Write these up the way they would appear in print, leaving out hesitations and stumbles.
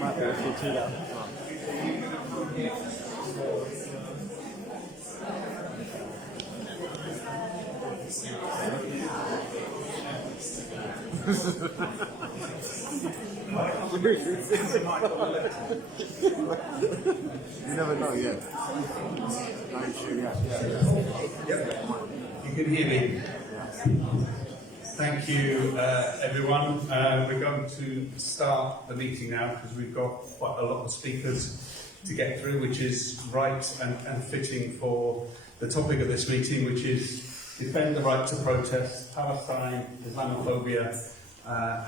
Might be a few too loud. You never know, yeah. You can hear me. Thank you, everyone. We're going to start the meeting now because we've got quite a lot of speakers to get through, which is right and fitting for the topic of this meeting, which is defend the right to protest, Palestine, Islamophobia,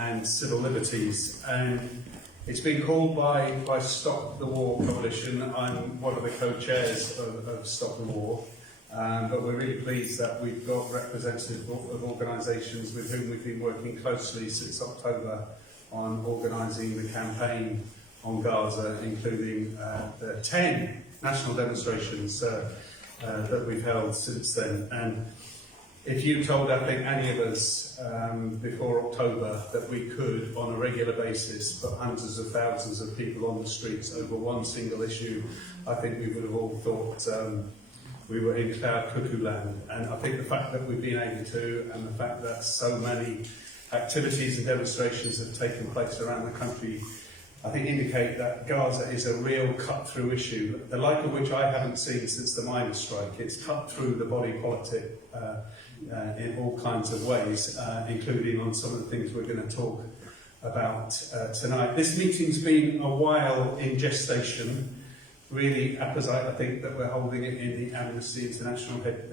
and civil liberties. And it's been called by Stop the War Coalition. I'm one of the co-chairs of Stop the War. But we're really pleased that we've got representatives of organisations with whom we've been working closely since October on organising the campaign on Gaza, including the 10 national demonstrations that we've held since then. And if you told, I think, any of us before October that we could, on a regular basis, put hundreds of thousands of people on the streets over one single issue, I think we would have all thought we were in cloud cuckoo land. And I think the fact that we've been able to, and the fact that so many activities and demonstrations have taken place around the country, I think indicate that Gaza is a real cut-through issue, the like of which I haven't seen since the miners' strike. It's cut through the body politic in all kinds of ways, including on some of the things we're going to talk about tonight. This meeting's been a while in gestation. Really apposite, I think, that we're holding it in the Amnesty International head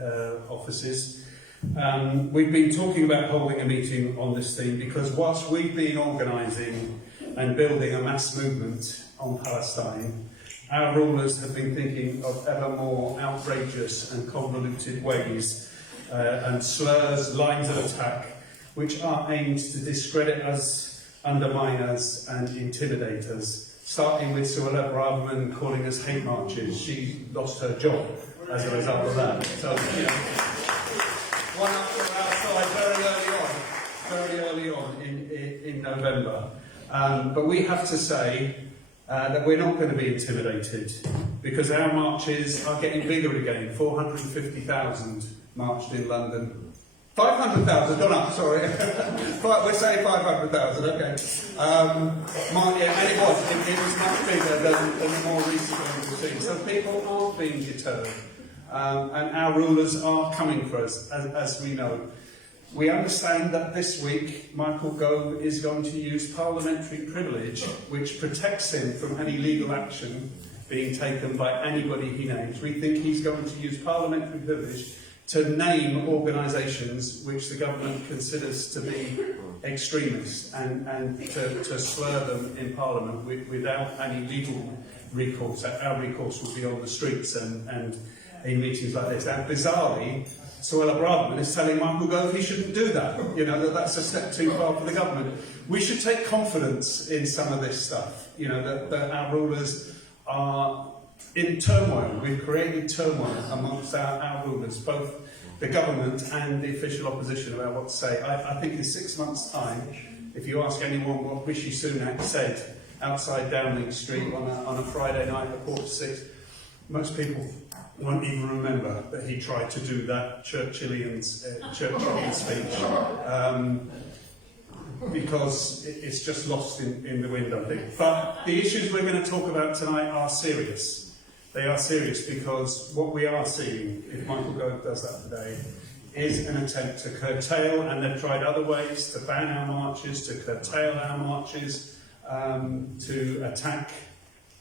offices. We've been talking about holding a meeting on this theme because whilst we've been organising and building a mass movement on Palestine, our rulers have been thinking of ever more outrageous and convoluted ways and slurs, lines of attack, which are aimed to discredit us, undermine us and intimidate us. Starting with Suella Braverman calling us hate marches. She lost her job as a result of that. So, you know, one up from our side very early on in November. But we have to say that we're not going to be intimidated because our marches are getting bigger again. 450,000 marched in London. 500,000, gone up, sorry. We're saying 500,000, okay. And it was much bigger than the more recent ones we've seen. So people aren't being deterred. And our rulers are coming for us, as we know. We understand that this week Michael Gove is going to use parliamentary privilege, which protects him from any legal action being taken by anybody he names. We think he's going to use parliamentary privilege to name organisations which the government considers to be extremist and to slur them in Parliament without any legal recourse. Our recourse will be on the streets and in meetings like this. And bizarrely, Suella Braverman is telling Michael Gove he shouldn't do that. You know, that's a step too far for the government. We should take confidence in some of this stuff. You know, that our rulers are in turmoil. We've created turmoil amongst our rulers, both the government and the official opposition, about what to say. I think in 6 months' time, if you ask anyone what Rishi Sunak said outside Downing Street on a Friday night at 6:45, most people won't even remember that he tried to do that Churchillian speech, because it's just lost in the wind, I think. But the issues we're going to talk about tonight are serious. They are serious because what we are seeing, if Michael Gove does that today, is an attempt to curtail, and they've tried other ways to ban our marches, to curtail our marches, to attack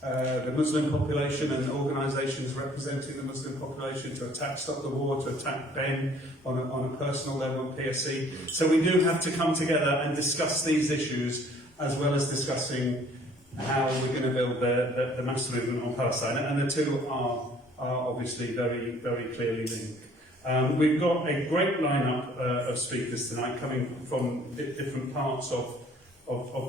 the Muslim population and organisations representing the Muslim population, to attack Stop the War, to attack Ben on a personal level on PSC. So we do have to come together and discuss these issues, as well as discussing how we're going to build the mass movement on Palestine. And the two are obviously very, very clearly linked. We've got a great lineup of speakers tonight coming from different parts of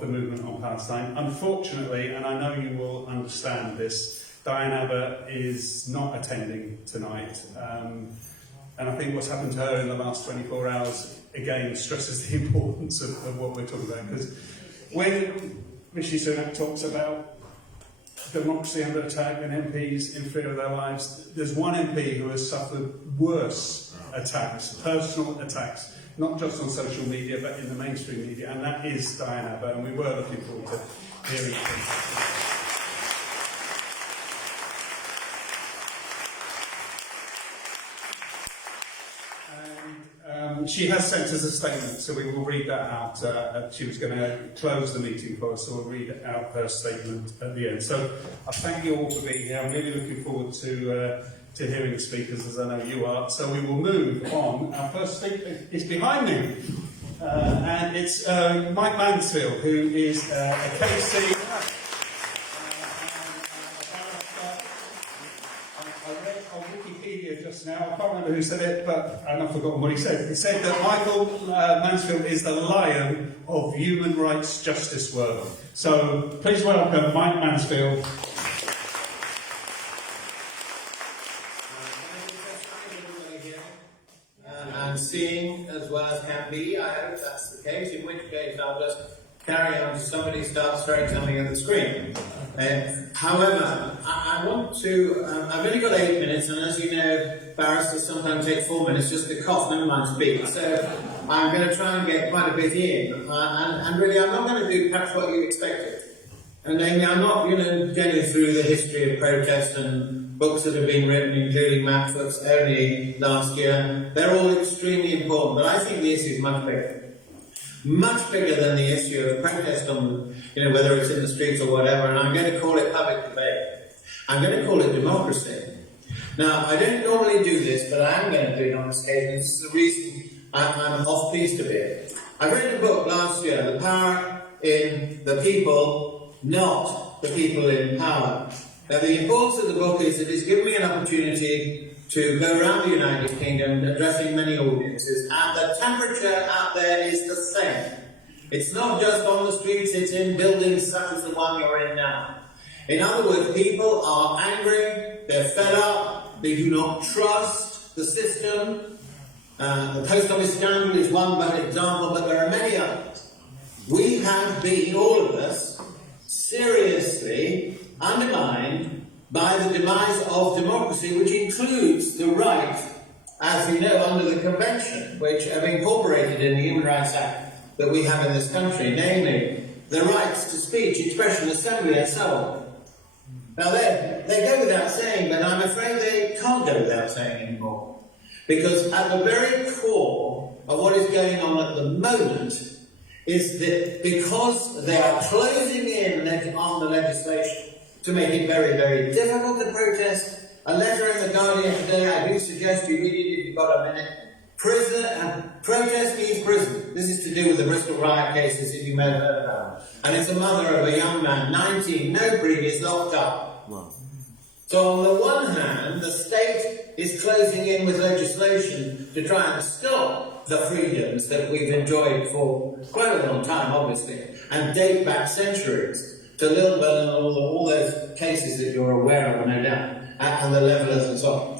the movement on Palestine. Unfortunately, and I know you will understand this, Diane Abbott is not attending tonight. And I think what's happened to her in the last 24 hours, again, stresses the importance of what we're talking about. Because when Rishi Sunak talks about democracy under attack and MPs in fear of their lives, there's one MP who has suffered worse attacks, personal attacks, not just on social media, but in the mainstream media, and that is Diane Abbott, and we were looking forward to hearing from her. She has sent us a statement, so we will read that out. She was going to close the meeting for us, so we'll read out her statement at the end. So I thank you all for being here. I'm really looking forward to hearing the speakers, as I know you are. So we will move on. Our first speaker is behind me, and it's Mike Mansfield, who is a KC. Just now, I can't remember who said it, but and I've forgotten what he said. He said that Michael Mansfield is the lion of human rights justice work. So please welcome Mike Mansfield. I'm seeing as well as can be. I hope that's the case, in which case I'll just carry on until somebody starts throwing something at the screen. However, I want to, I've only got 8 minutes, and as you know, barristers sometimes take 4 minutes just to cough, never mind speak. So I'm going to try and get quite a bit in. And really, I'm not going to do perhaps what you expected. And namely, I'm not, getting through the history of protest and books that have been written, including Matt Foot's only last year. They're all extremely important, but I think the issue is much bigger. Much bigger than the issue of protest on, whether it's in the streets or whatever, and I'm going to call it public debate. I'm going to call it democracy. Now, I don't normally do this, but I am going to do it on this occasion. This is the reason I'm off-piste a bit. I read a book last year, The Power in the People, Not the People in Power. Now, the importance of the book is that it's given me an opportunity to go around the United Kingdom addressing many audiences, and the temperature out there is the same. It's not just on the streets, it's in buildings such as the one you're in now. In other words, people are angry, they're fed up, they do not trust the system. The post office scandal is one example, but there are many others. We have been, all of us, seriously undermined by the demise of democracy, which includes the right, as we know, under the Convention, which have incorporated in the Human Rights Act that we have in this country, namely the rights to speech, expression, assembly, and so on. Now, they go without saying, but I'm afraid they can't go without saying anymore. Because at the very core of what is going on at the moment is that because they are closing in on the legislation to make it very, very difficult to protest, a letter in the Guardian today, I do suggest you read it if you've got a minute. Protest means prison. This is to do with the Bristol riot cases that you may have heard about. And it's a mother of a young man, 19, no previous, locked up. Wow. So on the one hand, the state is closing in with legislation to try and stop the freedoms that we've enjoyed for quite a long time, obviously, and date back centuries to Lilburn and all those cases that you're aware of, no doubt, and the levelers and so on.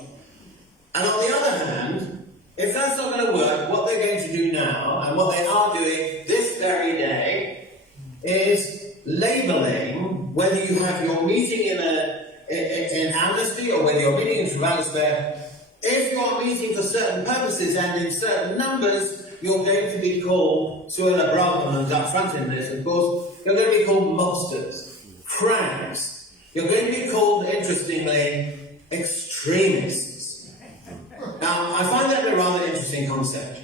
And on the other hand, if that's not going to work, what they're going to do now, and what they are doing this very day, is labelling whether you have your meeting in Amnesty or whether you're meeting in Trafalgar Square. If you are meeting for certain purposes and in certain numbers, you're going to be called, Suella Braverman's up front in this, of course, you're going to be called monsters, cranks. You're going to be called, interestingly, extremists. Now, I find that a rather interesting concept,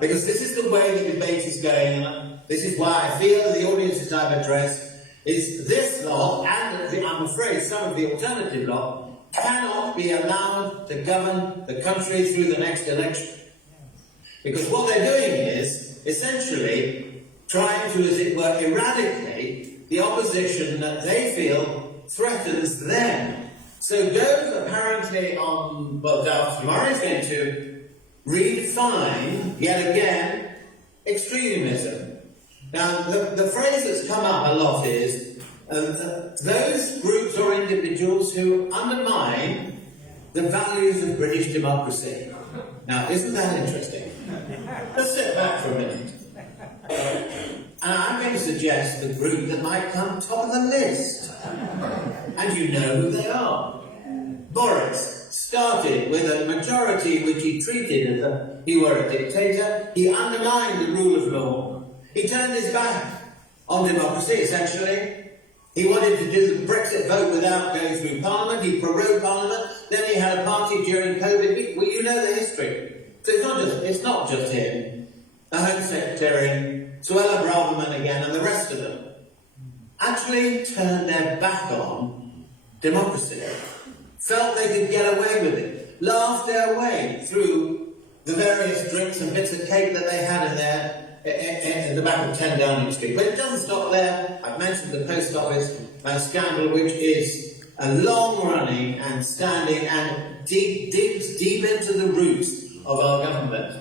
because this is the way the debate is going, and this is why I feel the audiences I've addressed is this lot, and I'm afraid some of the alternative lot, cannot be allowed to govern the country through the next election. Because what they're doing is, essentially, trying to, as it were, eradicate the opposition that they feel threatens them. So Gove apparently tomorrow is going to redefine, yet again, extremism. Now, the phrase that's come up a lot is those groups or individuals who undermine the values of British democracy. Now, isn't that interesting? Let's sit back for a minute. And I'm going to suggest the group that might come top of the list. And you know who they are. Boris started with a majority which he treated as he were a dictator. He undermined the rule of law. He turned his back on democracy, essentially. He wanted to do the Brexit vote without going through Parliament. He prorogued Parliament. Then he had a party during COVID. Well, you know the history. So it's not just him. The Home Secretary, Suella Braverman again, and the rest of them actually turned their back on democracy. Felt they could get away with it. Laughed their way through the various drinks and bits of cake that they had in the back of 10 Downing Street. But it doesn't stop there. I've mentioned the post office scandal, which is a long-running and standing and digs deep into the roots of our government.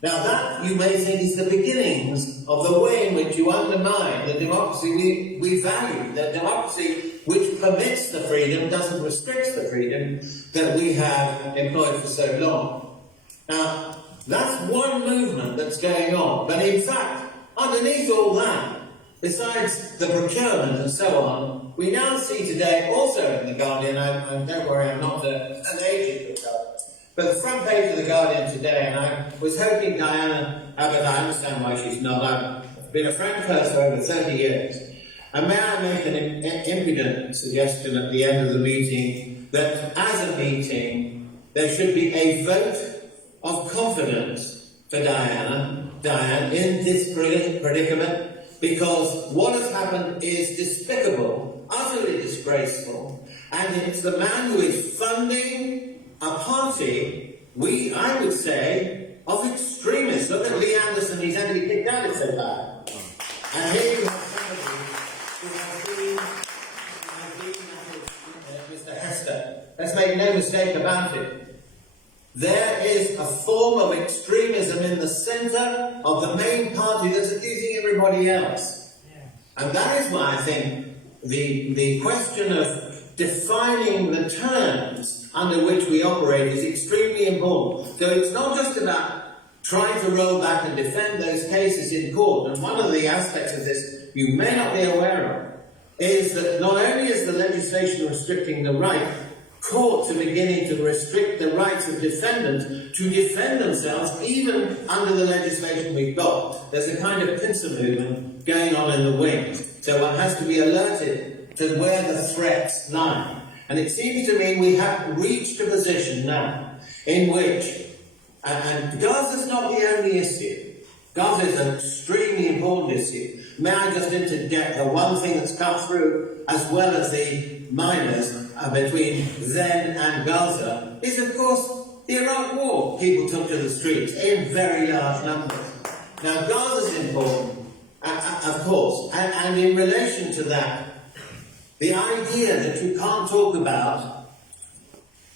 Now that, you may think, is the beginnings of the way in which you undermine the democracy we value. The democracy which permits the freedom, doesn't restrict the freedom that we have employed for so long. Now, that's one movement that's going on. But in fact, underneath all that, besides the procurement and so on, we now see today, also in The Guardian, and don't worry, I'm not an agent of that, but the front page of The Guardian today, and I was hoping Diana Abbott, I understand why she's not, I've been a friend of hers for over 30 years. And may I make an impudent suggestion at the end of the meeting, that as a meeting, there should be a vote of confidence for Diane in this predicament, because what has happened is despicable, utterly disgraceful, and it's the man who is funding a party, I would say, of extremists. Look at Lee Anderson, he's had to be kicked out, it's so bad. And here you have somebody who has been Mr. Hester. Let's make no mistake about it. There is a form of extremism in the centre of the main party that's accusing everybody else. And that is why I think the question of defining the terms under which we operate is extremely important. So it's not just about trying to roll back and defend those cases in court. And one of the aspects of this you may not be aware of is that not only is the legislation restricting the right, courts are beginning to restrict the rights of defendants to defend themselves, even under the legislation we've got. There's a kind of pincer movement going on in the wings. So one has to be alerted to where the threats lie. And it seems to me we have reached a position now in which, and Gaza's not the only issue. Gaza is an extremely important issue. May I just interject the one thing that's come through, as well as the minors, between them and Gaza, is of course the Iraq War. People took to the streets in very large numbers. Now Gaza's important, of course, and in relation to that, the idea that you can't talk about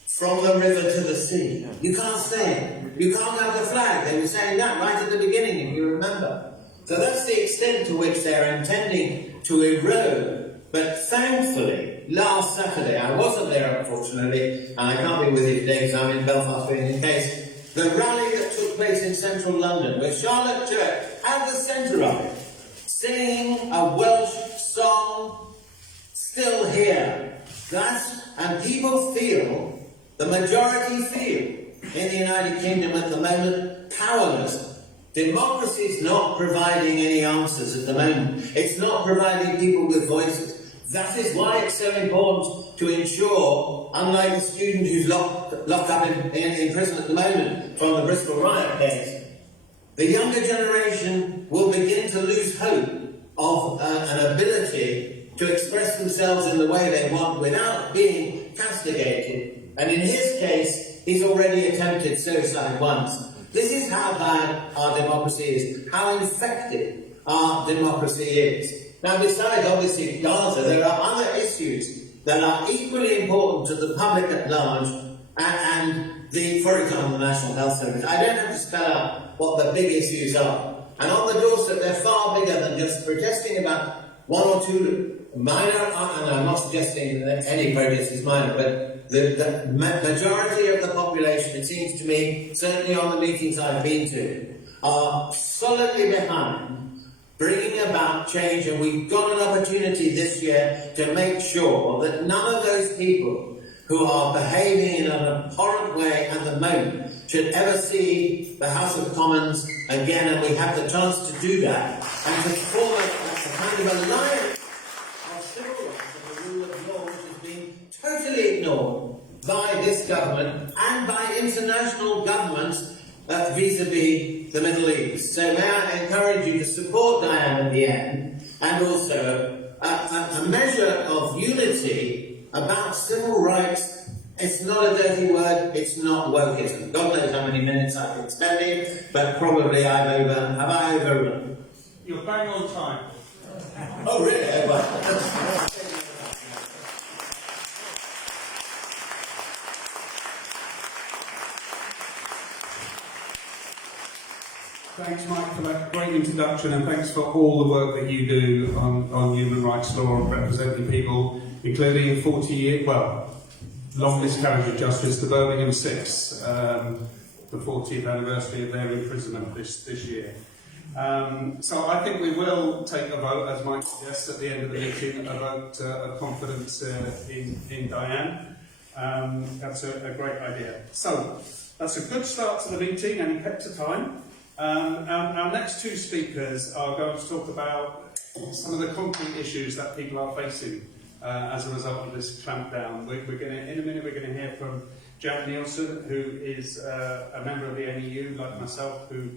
from the river to the sea. You can't say it. You can't have the flag. They were saying that right at the beginning, if you remember. So that's the extent to which they're intending to erode. But thankfully, last Saturday, I wasn't there unfortunately, and I can't be with you today because I'm in Belfast for any case, the rally that took place in central London, with Charlotte Church at the centre of it, singing a Welsh song, Still Here. And people feel, the majority feel, in the United Kingdom at the moment, powerless. Democracy is not providing any answers at the moment. It's not providing people with voices. That is why it's so important to ensure, unlike the student who's locked up in prison at the moment from the Bristol riot case, the younger generation will begin to lose hope of an ability to express themselves in the way they want without being castigated. And in his case, he's already attempted suicide once. This is how bad our democracy is, how infected our democracy is. Now, besides, obviously, Gaza, there are other issues that are equally important to the public at large, and for example, the National Health Service. I don't have to spell out what the big issues are. And on the doorstep, they're far bigger than just protesting about one or two minor, and I'm not suggesting that any protest is minor, but the majority of the population, it seems to me, certainly on the meetings I've been to, are solidly behind bringing about change, and we've got an opportunity this year to make sure that none of those people who are behaving in an abhorrent way at the moment should ever see the House of Commons again, and we have the chance to do that and to form a kind of alliance of civil rights and the rule of law, which has been totally ignored by this government and by international governments vis-a-vis the Middle East. So may I encourage you to support Diane at the end, and also a measure of unity about civil rights. It's not a dirty word, it's not wokeism. God knows how many minutes I've been spending, but probably have I overrun? You're bang on time. Oh really? Well. Thanks, Mike, for that great introduction, and thanks for all the work that you do on human rights law and representing people, including 40 years, long miscarriage of justice, the Birmingham Six, the 40th anniversary of their imprisonment this year. So I think we will take a vote, as Mike suggests, at the end of the meeting, a vote of confidence in Diane. That's a great idea. So that's a good start to the meeting, and he kept to time. Our next two speakers are going to talk about some of the concrete issues that people are facing as a result of this clampdown. In a minute, we're going to hear from Jamal Nielsen, who is a member of the NEU, like myself, who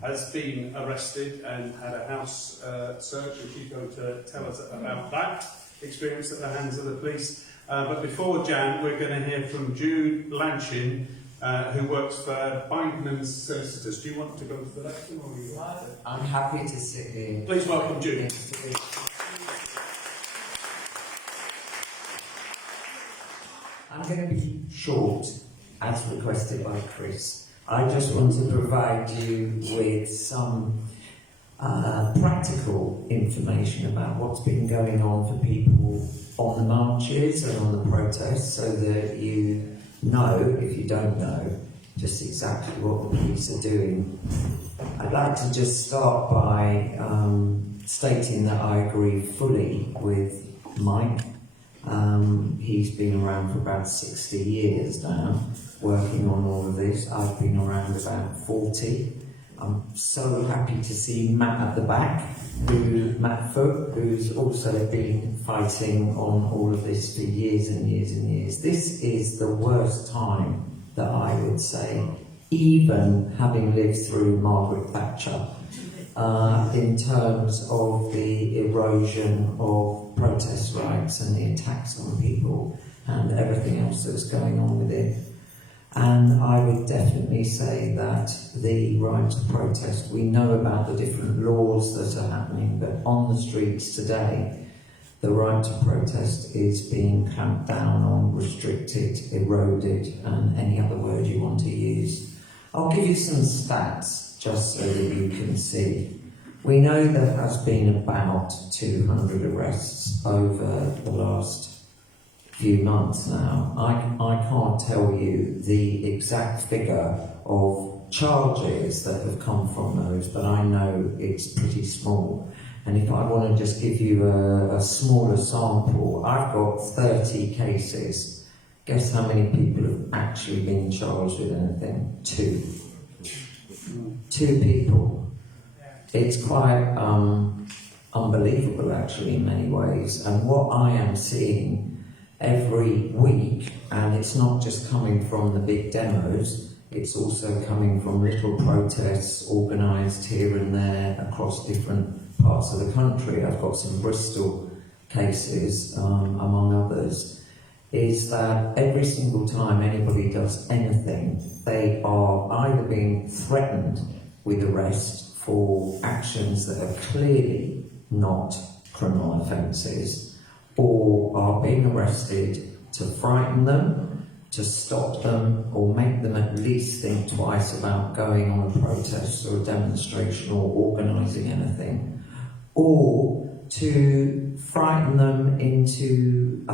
has been arrested and had a house search, and she's going to tell us about that experience at the hands of the police. But before Jan, we're going to hear from Jude Lanchin, who works for Bindman's Solicitors. Do you want to go to the lecture? Or you... I'm happy to sit here. Please welcome Jude. I'm going to be short, as requested by Chris. I just want to provide you with some practical information about what's been going on for people on the marches and on the protests, so that you know, if you don't know, just exactly what the police are doing. I'd like to just start by stating that I agree fully with Mike. He's been around for about 60 years now, working on all of this. I've been around about 40. I'm so happy to see Matt at the back, Matt Foote, who's also been fighting on all of this for years and years and years. This is the worst time that I would say, even having lived through Margaret Thatcher, in terms of the erosion of protest rights and the attacks on people and everything else that's going on with it. And I would definitely say that the right to protest, we know about the different laws that are happening, but on the streets today, the right to protest is being clamped down on, restricted, eroded, and any other word you want to use. I'll give you some stats just so that you can see. We know there has been about 200 arrests over the last few months now. I can't tell you the exact figure of charges that have come from those, but I know it's pretty small. And if I want to just give you a smaller sample, I've got 30 cases. Guess how many people have actually been charged with anything? 2. 2 people. It's quite unbelievable, actually, in many ways. And what I am seeing every week, and it's not just coming from the big demos, it's also coming from little protests organised here and there across different parts of the country. I've got some Bristol cases, among others, is that every single time anybody does anything, they are either being threatened with arrest for actions that are clearly not criminal offences, or are being arrested to frighten them, to stop them, or make them at least think twice about going on a protest or a demonstration or organising anything, or to frighten them into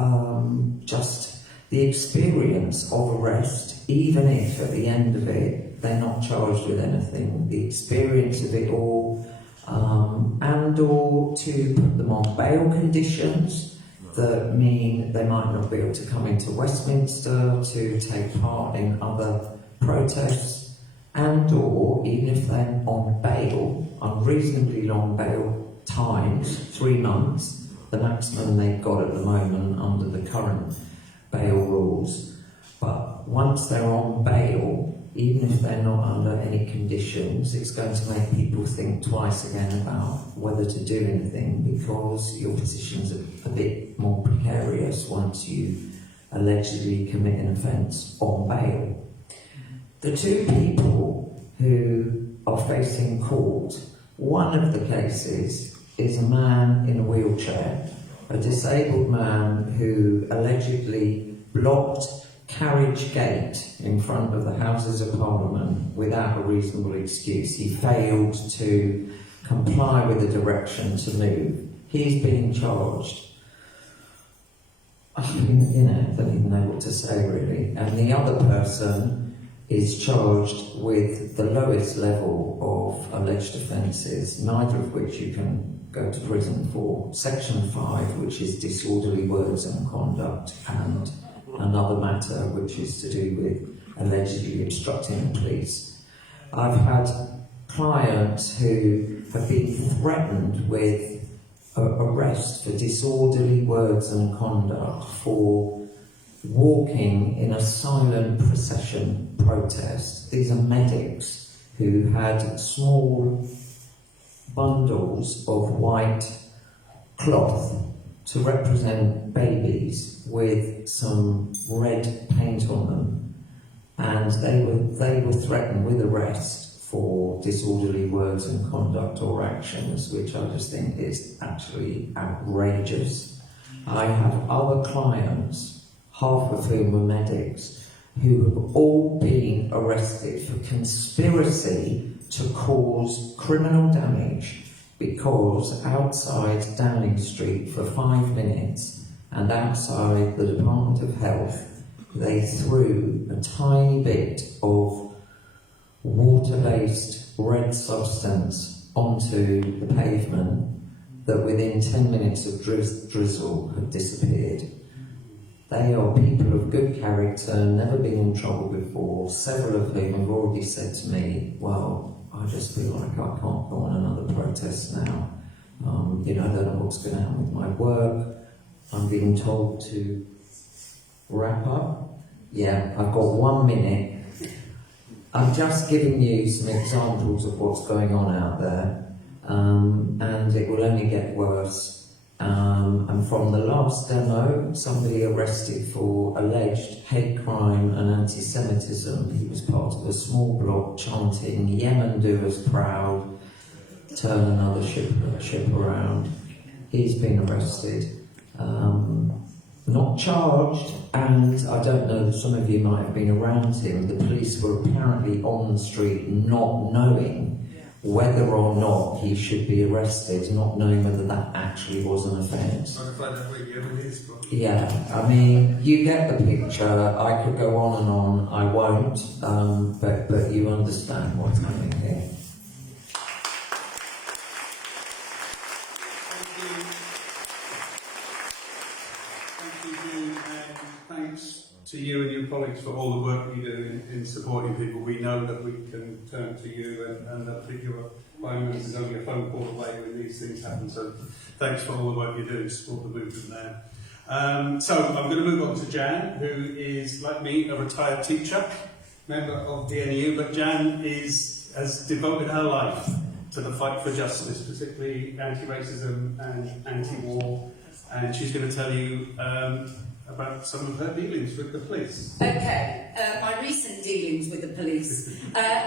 just the experience of arrest, even if at the end of it they're not charged with anything, the experience of it all, and or to put them on bail conditions that mean they might not be able to come into Westminster to take part in other protests, and or even if they're on bail, unreasonably long bail times, 3 months, the maximum they've got at the moment under the current bail rules. But once they're on bail, even if they're not under any conditions, it's going to make people think twice again about whether to do anything, because your position's a bit more precarious once you allegedly commit an offence on bail. The 2 people who are facing court, one of the cases is a man in a wheelchair, a disabled man who allegedly blocked carriage gate in front of the Houses of Parliament without a reasonable excuse. He failed to comply with the direction to move. He's being charged. I don't even know what to say really. And the other person is charged with the lowest level of alleged offences, neither of which you can go to prison for. Section 5, which is disorderly words and conduct, and another matter which is to do with allegedly obstructing the police. I've had clients who have been threatened with arrest for disorderly words and conduct for walking in a silent procession protest. These are medics who had small bundles of white cloth to represent babies with some red paint on them, and they were threatened with arrest for disorderly words and conduct or actions, which I just think is actually outrageous. I have other clients, half of whom are medics, who have all been arrested for conspiracy to cause criminal damage because outside Downing Street for 5 minutes and outside the Department of Health they threw a tiny bit of water-based red substance onto the pavement that within 10 minutes of drizzle had disappeared. They are people of good character, never been in trouble before. Several of whom have already said to me, well, I just feel like I can't go on another protest now. I don't know what's going to happen with my work. I'm being told to wrap up. Yeah, I've got 1 minute. I'm just giving you some examples of what's going on out there, and it will only get worse. And from the last demo, somebody arrested for alleged hate crime and anti-Semitism. He was part of a small block chanting, "Yemen do us proud, turn another ship around." He's been arrested, not charged, and I don't know, some of you might have been around him. The police were apparently on the street not knowing whether or not he should be arrested, not knowing whether that actually was an offence. Yeah, I mean, you get the picture. I could go on and on, I won't, but you understand what's happening here. Thank you, Jude, and thanks to you and your colleagues for all the work that you do in supporting people. We know that we can turn to you and that your environment is only a phone call away when these things happen. So thanks for all the work you do to support the movement there. So I'm going to move on to Jan, who is, like me, a retired teacher, member of the NEU, but Jan has devoted her life to the fight for justice, particularly anti-racism and anti-war, and she's going to tell you about some of her dealings with the police. Okay, my recent dealings with the police.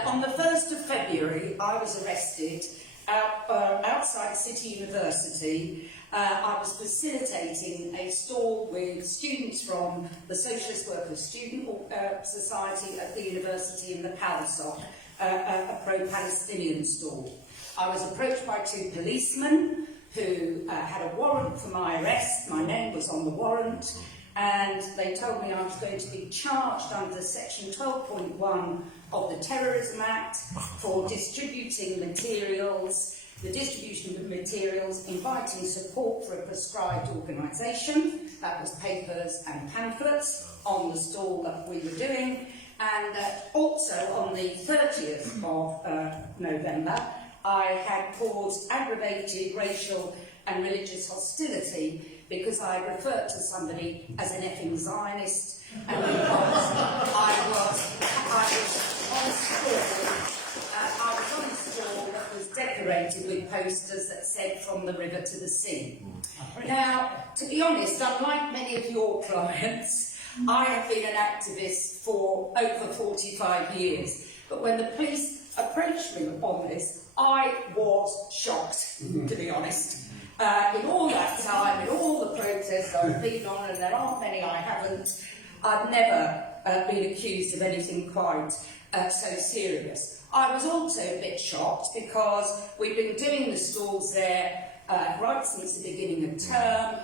On the 1st of February, I was arrested outside City University. I was facilitating a stall with students from the Socialist Workers Student Society at the university in the Palasoc, a pro-Palestinian stall. I was approached by 2 policemen who had a warrant for my arrest. My name was on the warrant, and they told me I was going to be charged under section 12.1 of the Terrorism Act for distributing materials, the distribution of materials inviting support for a prescribed organisation. That was papers and pamphlets on the stall that we were doing. And also on the 30th of November, I had caused aggravated racial and religious hostility because I referred to somebody as an effing Zionist, and because I was on a stall that was decorated with posters that said "From the river to the sea." Now, to be honest, unlike many of your clients, I have been an activist for over 45 years, but when the police approached me on this, I was shocked, to be honest. In all that time, in all the protests I've been on, and there aren't many I haven't, I've never been accused of anything quite so serious. I was also a bit shocked because we've been doing the stalls there right since the beginning of term.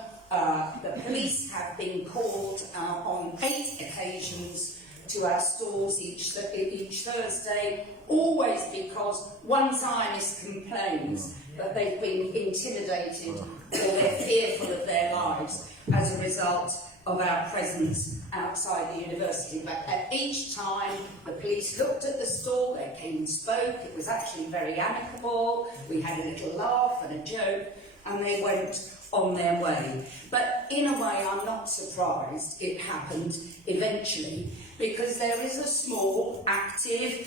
The police have been called on 8 occasions to our stalls each Thursday, always because one Zionist complains that they've been intimidated or they're fearful of their lives as a result of our presence outside the university. But at each time the police looked at the stall, they came and spoke. It was actually very amicable. We had a little laugh and a joke, and they went on their way. But in a way, I'm not surprised it happened eventually, because there is a small, active,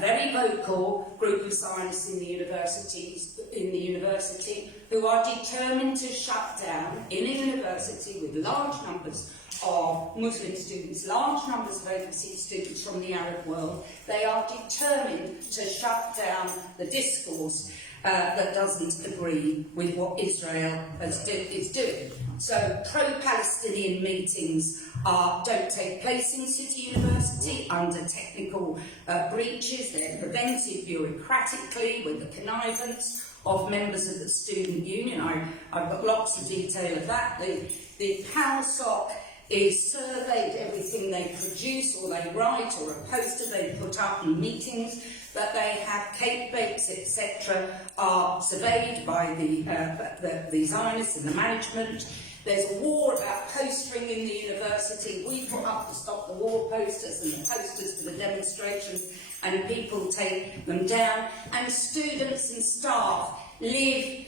very vocal group of Zionists in the university who are determined to shut down, in a university with large numbers of Muslim students, large numbers of overseas students from the Arab world. They are determined to shut down the discourse that doesn't agree with what Israel is doing. So pro-Palestinian meetings don't take place in City University under technical breaches. They're prevented bureaucratically with the connivance of members of the student union. I've got lots of detail of that. The PALSOC is surveyed, everything they produce or they write or a poster they put up in meetings that they have, cake bakes, etc., are surveyed by the Zionists and the management. There's a war about postering in the university. We put up the Stop the War posters and the posters for the demonstrations, and people take them down. And students and staff live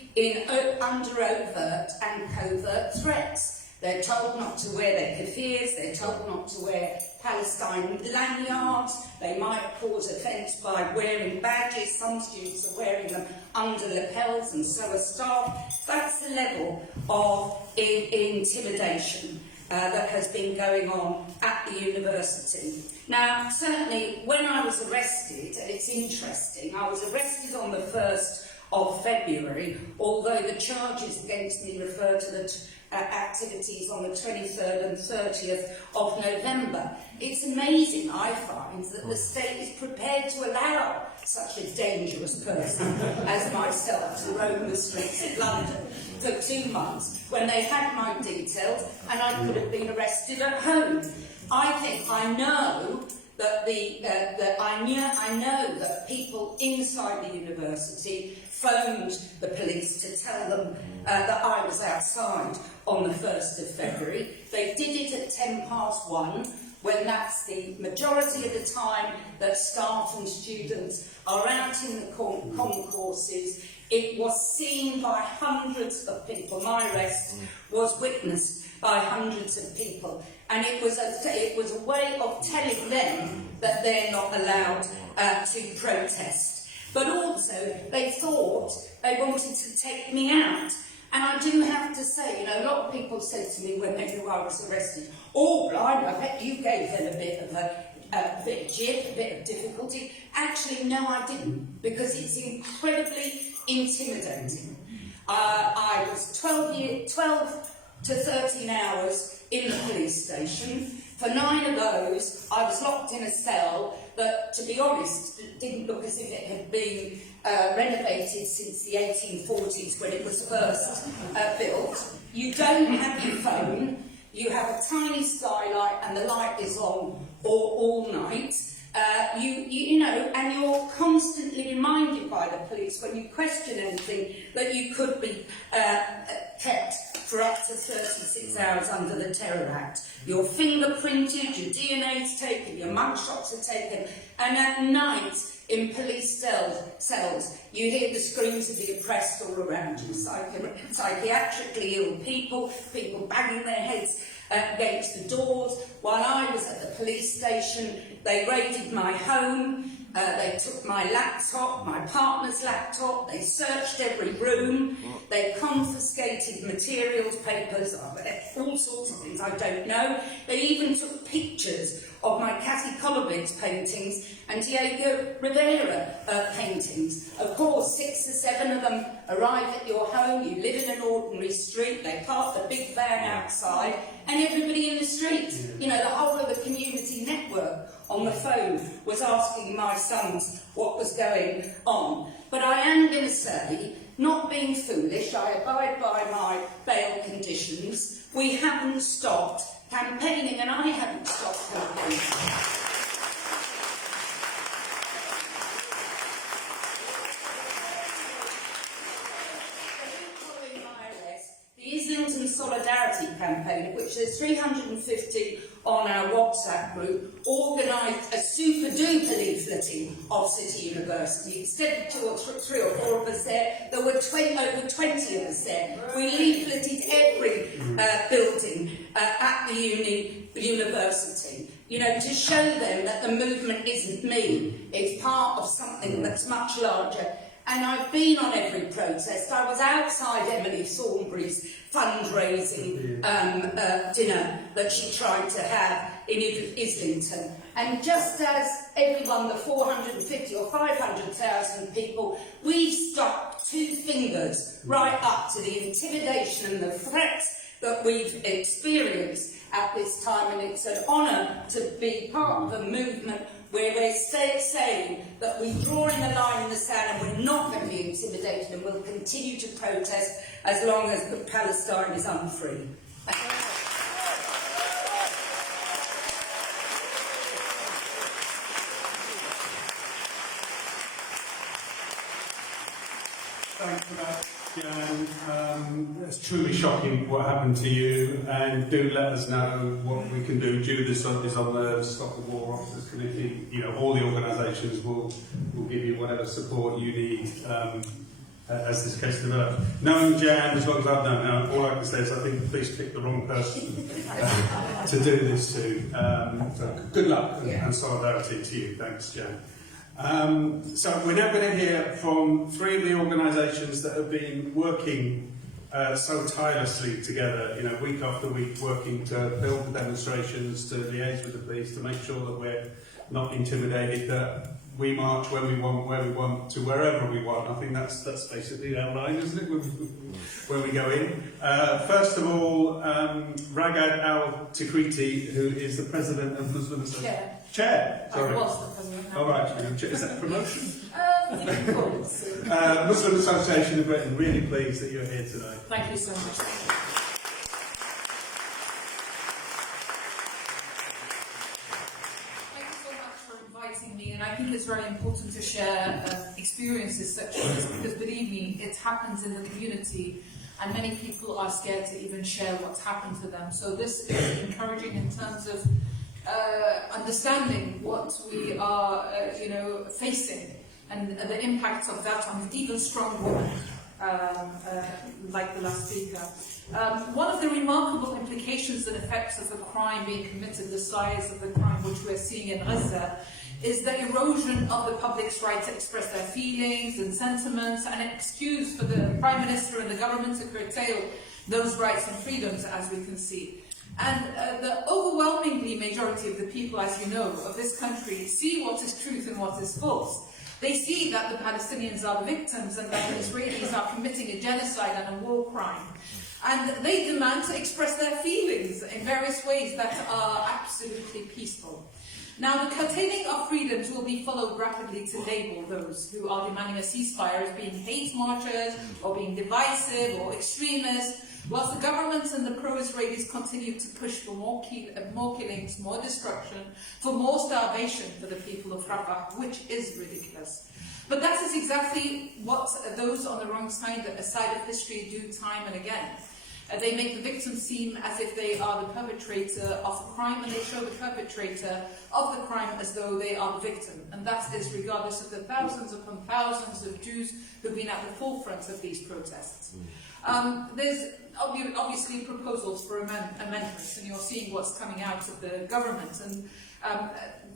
under overt and covert threats. They're told not to wear their kaffirs, they're told not to wear Palestine lanyards, they might cause offence by wearing badges. Some students are wearing them under lapels, and so are staff. That's the level of intimidation that has been going on at the university. Now, certainly when I was arrested, and it's interesting, I was arrested on the 1st of February, although the charges against me refer to the activities on the 23rd and 30th of November. It's amazing, I find, that the state is prepared to allow such a dangerous person as myself to roam the streets of London for 2 months when they had my details and I could have been arrested at home. I know that people inside the university phoned the police to tell them that I was outside on the 1st of February. They did it at 1:10, when that's the majority of the time that staff and students are out in the concourses. It was seen by hundreds of people. My arrest was witnessed by hundreds of people, and it was a way of telling them that they're not allowed to protest. But also, they thought they wanted to take me out. And I do have to say, a lot of people said to me when they knew I was arrested, "Oh, blimey, I bet you gave them a bit of jib, a bit of difficulty." Actually, no, I didn't, because it's incredibly intimidating. I was 12 to 13 hours in the police station. For 9 of those, I was locked in a cell that, to be honest, didn't look as if it had been renovated since the 1840s when it was first built. You don't have your phone, you have a tiny skylight and the light is on all night. You know, and you're constantly reminded by the police when you question anything that you could be kept for up to 36 hours under the Terror Act. You're fingerprinted, your DNA's taken, your mugshots are taken, and at night in police cells you hear the screams of the oppressed all around you. Psychiatrically ill people banging their heads against the doors. While I was at the police station, they raided my home, they took my laptop, my partner's laptop, they searched every room, they confiscated materials, papers, all sorts of things I don't know. They even took pictures of my Cathy Kolowitz paintings and Diego Rivera paintings. Of course, 6 or 7 of them arrive at your home, you live in an ordinary street, they park the big van outside, and everybody in the street, you know, the whole of the community network on the phone was asking my sons what was going on. But I am going to say, not being foolish, I abide by my bail conditions. We haven't stopped campaigning, and I haven't stopped campaigning. The Islington Solidarity Campaign, of which there's 350 on our WhatsApp group, organised a super-duper leafleting of City University. Instead of 2 or 3 or 4 of us there were over 20 of us there. We leafleted every building at the university, you know, to show them that the movement isn't me, it's part of something that's much larger. And I've been on every protest. I was outside Emily Thornberry's fundraising dinner that she tried to have in Islington. And just as everyone, the 450 or 500,000 people, we stuck 2 fingers right up to the intimidation and the threats that we've experienced at this time. And it's an honour to be part of a movement where we're saying that we're drawing a line in the sand and we're not going to be intimidated and we'll continue to protest as long as Palestine is unfree. Thanks for that, Jan. It's truly shocking what happened to you, and do let us know what we can do. Jude is on the Stop the War Officers Committee. You know, all the organisations will give you whatever support you need as this case develops. Knowing Jan as well as I've known her, all I can say is I think the police picked the wrong person to do this to. So good luck and solidarity to you. Thanks, Jan. So we're now going to hear from 3 of the organisations that have been working so tirelessly together, you know, week after week, working to build the demonstrations, to liaise with the police, to make sure that we're not intimidated, that we march when we want, where we want, to wherever we want. I think that's basically our line, isn't it, when we go in. First of all, Raghad Altikriti, who is the President of Muslim Association. Chair. Sorry. I was the President. All right. Is that a promotion? Muslim Association of Britain, really pleased that you're here today. Thank you so much. Thank you so much for inviting me, and I think it's very important to share experiences such as this, because believe me, it happens in the community and many people are scared to even share what's happened to them. So this is encouraging in terms of understanding what we are, facing, and the impact of that on even strong women, like the last speaker. One of the remarkable implications and effects of the crime being committed, the size of the crime which we're seeing in Gaza, is the erosion of the public's right to express their feelings and sentiments, and an excuse for the Prime Minister and the government to curtail those rights and freedoms, as we can see. And the overwhelmingly majority of the people, as you know, of this country see what is truth and what is false. They see that the Palestinians are the victims and that the Israelis are committing a genocide and a war crime. And they demand to express their feelings in various ways that are absolutely peaceful. Now, the curtailing of freedoms will be followed rapidly to label those who are demanding a ceasefire as being hate marchers, or being divisive, or extremists, whilst the government and the pro-Israelis continue to push for more killings, more destruction, for more starvation for the people of Rafah, which is ridiculous. But that is exactly what those on the wrong side of history do time and again. They make the victim seem as if they are the perpetrator of a crime, and they show the perpetrator of the crime as though they are the victim. And that is regardless of the thousands upon thousands of Jews who have been at the forefront of these protests. There's obviously proposals for amendments, and you're seeing what's coming out of the government. And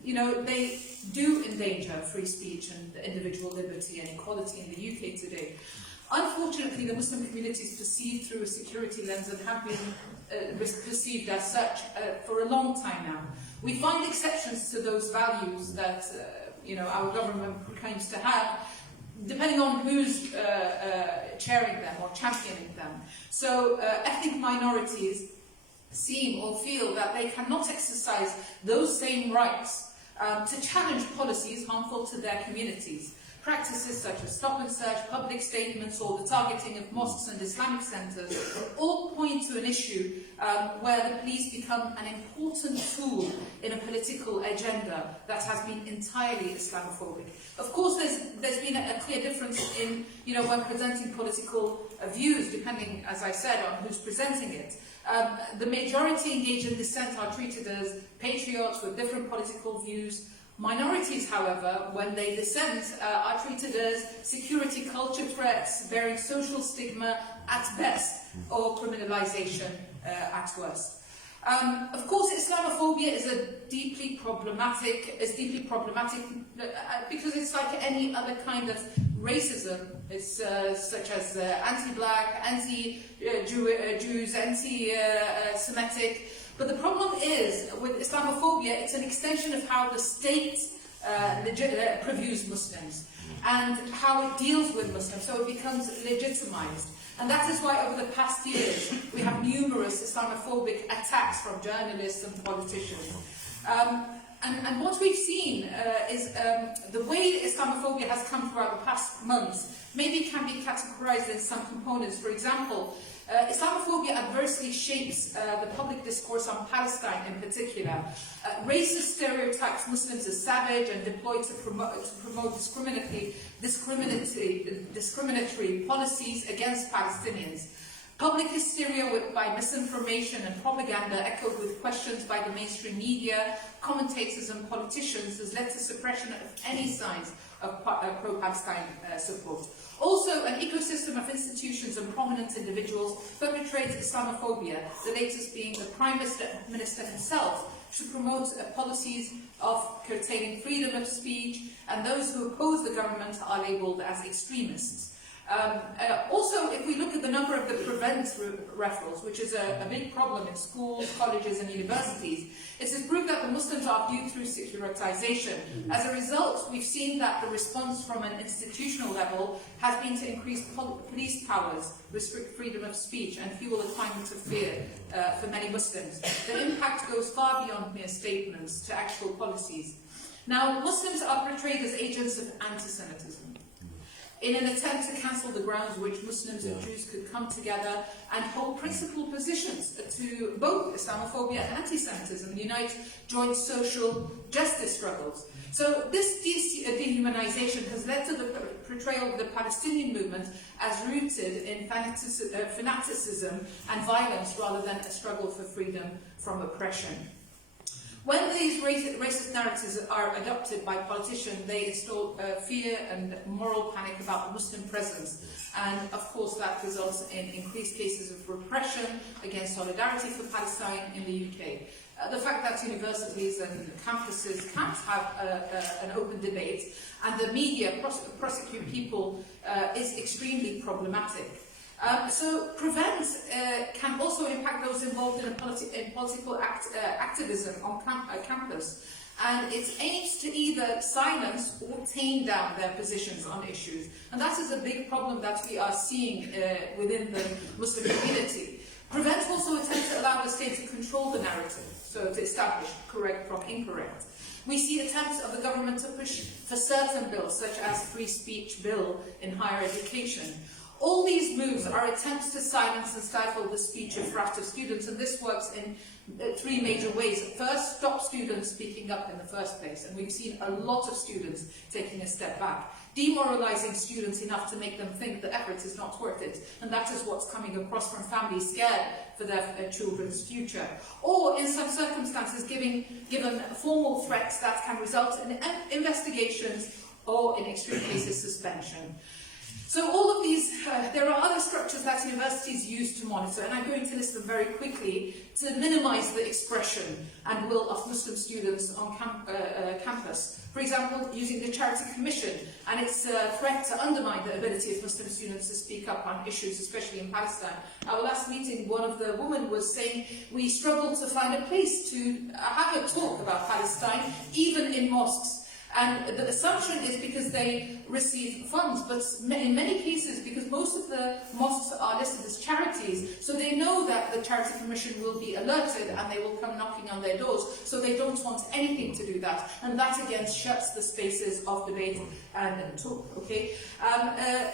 you know, they do endanger free speech and individual liberty and equality in the UK today. Unfortunately, the Muslim community is perceived through a security lens and have been perceived as such for a long time now. We find exceptions to those values that you know, our government proclaims to have, depending on who's chairing them or championing them. So ethnic minorities seem or feel that they cannot exercise those same rights to challenge policies harmful to their communities. Practices such as stop and search, public statements, or the targeting of mosques and Islamic centres all point to an issue where the police become an important tool in a political agenda that has been entirely Islamophobic. Of course, there's been a clear difference in, you know, when presenting political views, depending, as I said, on who's presenting it. The majority engaged in dissent are treated as patriots with different political views. Minorities, however, when they dissent, are treated as security culture threats, bearing social stigma at best, or criminalisation at worst. Of course, Islamophobia is deeply problematic because it's like any other kind of racism. It's such as anti-black, anti-Jews, anti-Semitic. But the problem is, with Islamophobia, it's an extension of how the state previews Muslims and how it deals with Muslims, so it becomes legitimized. And that is why over the past years we have numerous Islamophobic attacks from journalists and politicians. And what we've seen is the way Islamophobia has come throughout the past months maybe can be categorized in some components. For example, Islamophobia adversely shapes the public discourse on Palestine in particular. Racist stereotypes Muslims as savage and deployed to promote discriminatory policies against Palestinians. Public hysteria by misinformation and propaganda, echoed with questions by the mainstream media, commentators and politicians, has led to suppression of any signs of pro-Palestine support. Also, an ecosystem of institutions and prominent individuals perpetrates Islamophobia, the latest being the Prime Minister himself, to promote policies of curtailing freedom of speech, and those who oppose the government are labelled as extremists. Also, if we look at the number of the prevent referrals, which is a big problem in schools, colleges and universities, it's a proof that the Muslims are viewed through securitization. As a result, we've seen that the response from an institutional level has been to increase police powers, restrict freedom of speech and fuel a climate of fear for many Muslims. The impact goes far beyond mere statements to actual policies. Now, Muslims are portrayed as agents of anti-Semitism in an attempt to cancel the grounds which Muslims and Jews could come together and hold principled positions to both Islamophobia and anti-Semitism and unite joint social justice struggles. So this dehumanization has led to the portrayal of the Palestinian movement as rooted in fanaticism and violence rather than a struggle for freedom from oppression. When these racist narratives are adopted by politicians, they install fear and moral panic about the Muslim presence. And of course that results in increased cases of repression against solidarity for Palestine in the UK. The fact that universities and campuses can't have an open debate and the media prosecute people is extremely problematic. So prevent can also impact those involved in political activism on campus, and it aims to either silence or tame down their positions on issues. And that is a big problem that we are seeing within the Muslim community. Prevent also attempts to allow the state to control the narrative, so to establish correct from incorrect. We see attempts of the government to push for certain bills, such as free speech bill in higher education. All these moves are attempts to silence and stifle the speech of refractive students, and this works in three major ways. First, stop students speaking up in the first place, and we've seen a lot of students taking a step back. Demoralising students enough to make them think the effort is not worth it, and that is what's coming across from families scared for their children's future. Or, in some circumstances, given formal threats that can result in investigations or, in extreme cases, suspension. So all of these, there are other structures that universities use to monitor, and I'm going to list them very quickly to minimise the expression and will of Muslim students on campus. For example, using the Charity Commission and its threat to undermine the ability of Muslim students to speak up on issues, especially in Palestine. Our last meeting, one of the women was saying we struggle to find a place to have a talk about Palestine, even in mosques. And the assumption is because they receive funds, but in many cases, because most of the mosques are listed as charities, so they know that the Charity Commission will be alerted and they will come knocking on their doors, so they don't want anything to do that. And that, again, shuts the spaces of debate and talk, okay?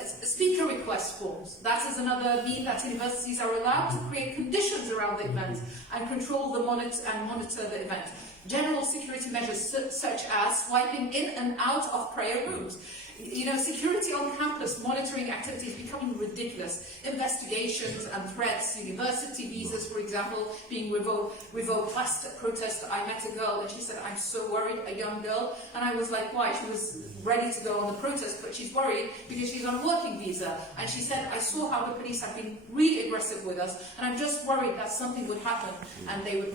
Speaker request forms. That is another mean that universities are allowed to create conditions around the event and control the monitor the event. General security measures such as swiping in and out of prayer rooms. You know, security on campus, monitoring activities becoming ridiculous. Investigations and threats, university visas, for example, being revoked. Last protest, I met a girl and she said, I'm so worried, a young girl. And I was like, why? She was ready to go on the protest, but she's worried because she's on a working visa. And she said, I saw how the police have been really aggressive with us, and I'm just worried that something would happen and they would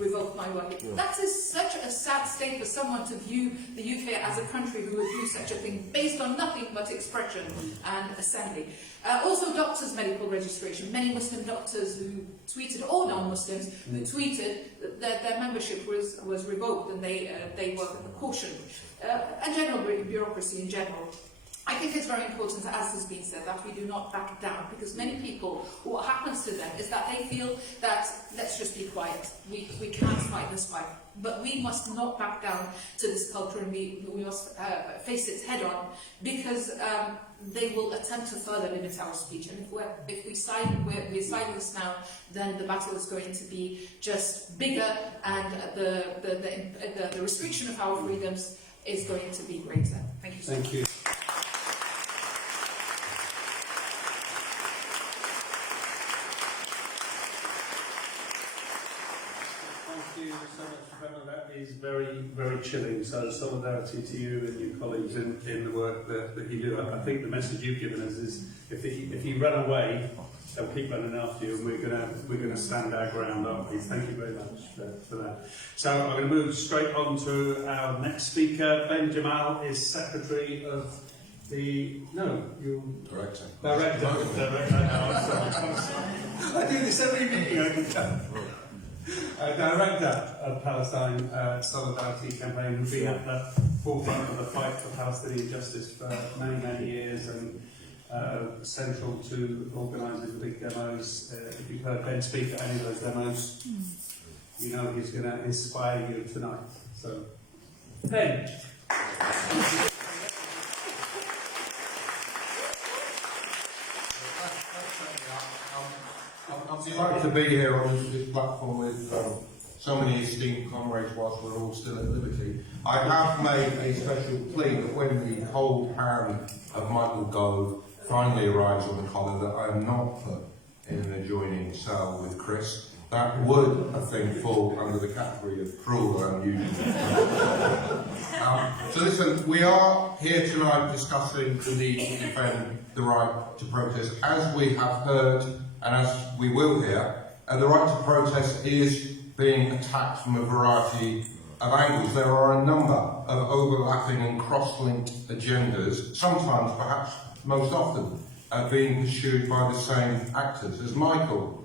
revoke my work. That is such a sad state for someone to view the UK as a country who would do such a thing based on nothing but expression and assembly. Also, doctors' medical registration. Many Muslim doctors who tweeted, or non-Muslims, who tweeted that their membership was revoked and they were cautioned. And general bureaucracy in general. I think it's very important, as has been said, that we do not back down, because many people, what happens to them is that they feel that, let's just be quiet, we can't fight this fight. But we must not back down to this culture, and we must face it head on, because they will attempt to further limit our speech. And if we silence now, then the battle is going to be just bigger, and the restriction of our freedoms is going to be greater. Thank you so much. Thank you. Thank you so much, Pamela. That is very, very chilling. So solidarity to you and your colleagues in the work that you do. I think the message you've given us is if you run away, they'll keep running after you, and we're gonna stand our ground, aren't we? Thank you very much for that. So I'm going to move straight on to our next speaker. Ben Jamal is Secretary of the Director. I do this every meeting. I can tell. Director of Palestine Solidarity Campaign, who's been at the forefront of the fight for Palestinian justice for many, many years, and central to organising the big demos. If you've heard Ben speak at any of those demos, you know he's going to inspire you tonight. So, Ben. I'm delighted to be here on this platform with so many esteemed comrades whilst we're all still at liberty. I have made a special plea that when the cold hand of Michael Gove finally arrives on the collar, that I am not put in an adjoining cell with Chris. That would, I think, fall under the category of cruel or unusual. So listen, we are here tonight discussing the need to defend the right to protest. As we have heard, and as we will hear, the right to protest is being attacked from a variety of angles. There are a number of overlapping and cross-linked agendas, sometimes, perhaps most often, being pursued by the same actors. As Michael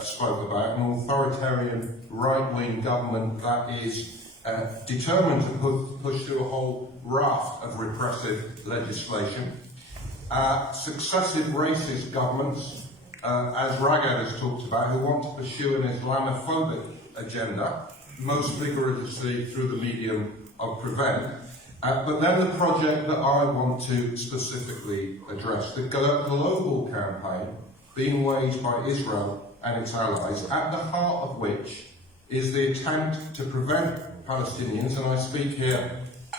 spoke about, an authoritarian right-wing government that is determined to push through a whole raft of repressive legislation. Successive racist governments, as Raghad has talked about, who want to pursue an Islamophobic agenda, most vigorously through the medium of prevent. But then the project that I want to specifically address, the global campaign being waged by Israel and its allies, at the heart of which is the attempt to prevent Palestinians, and I speak here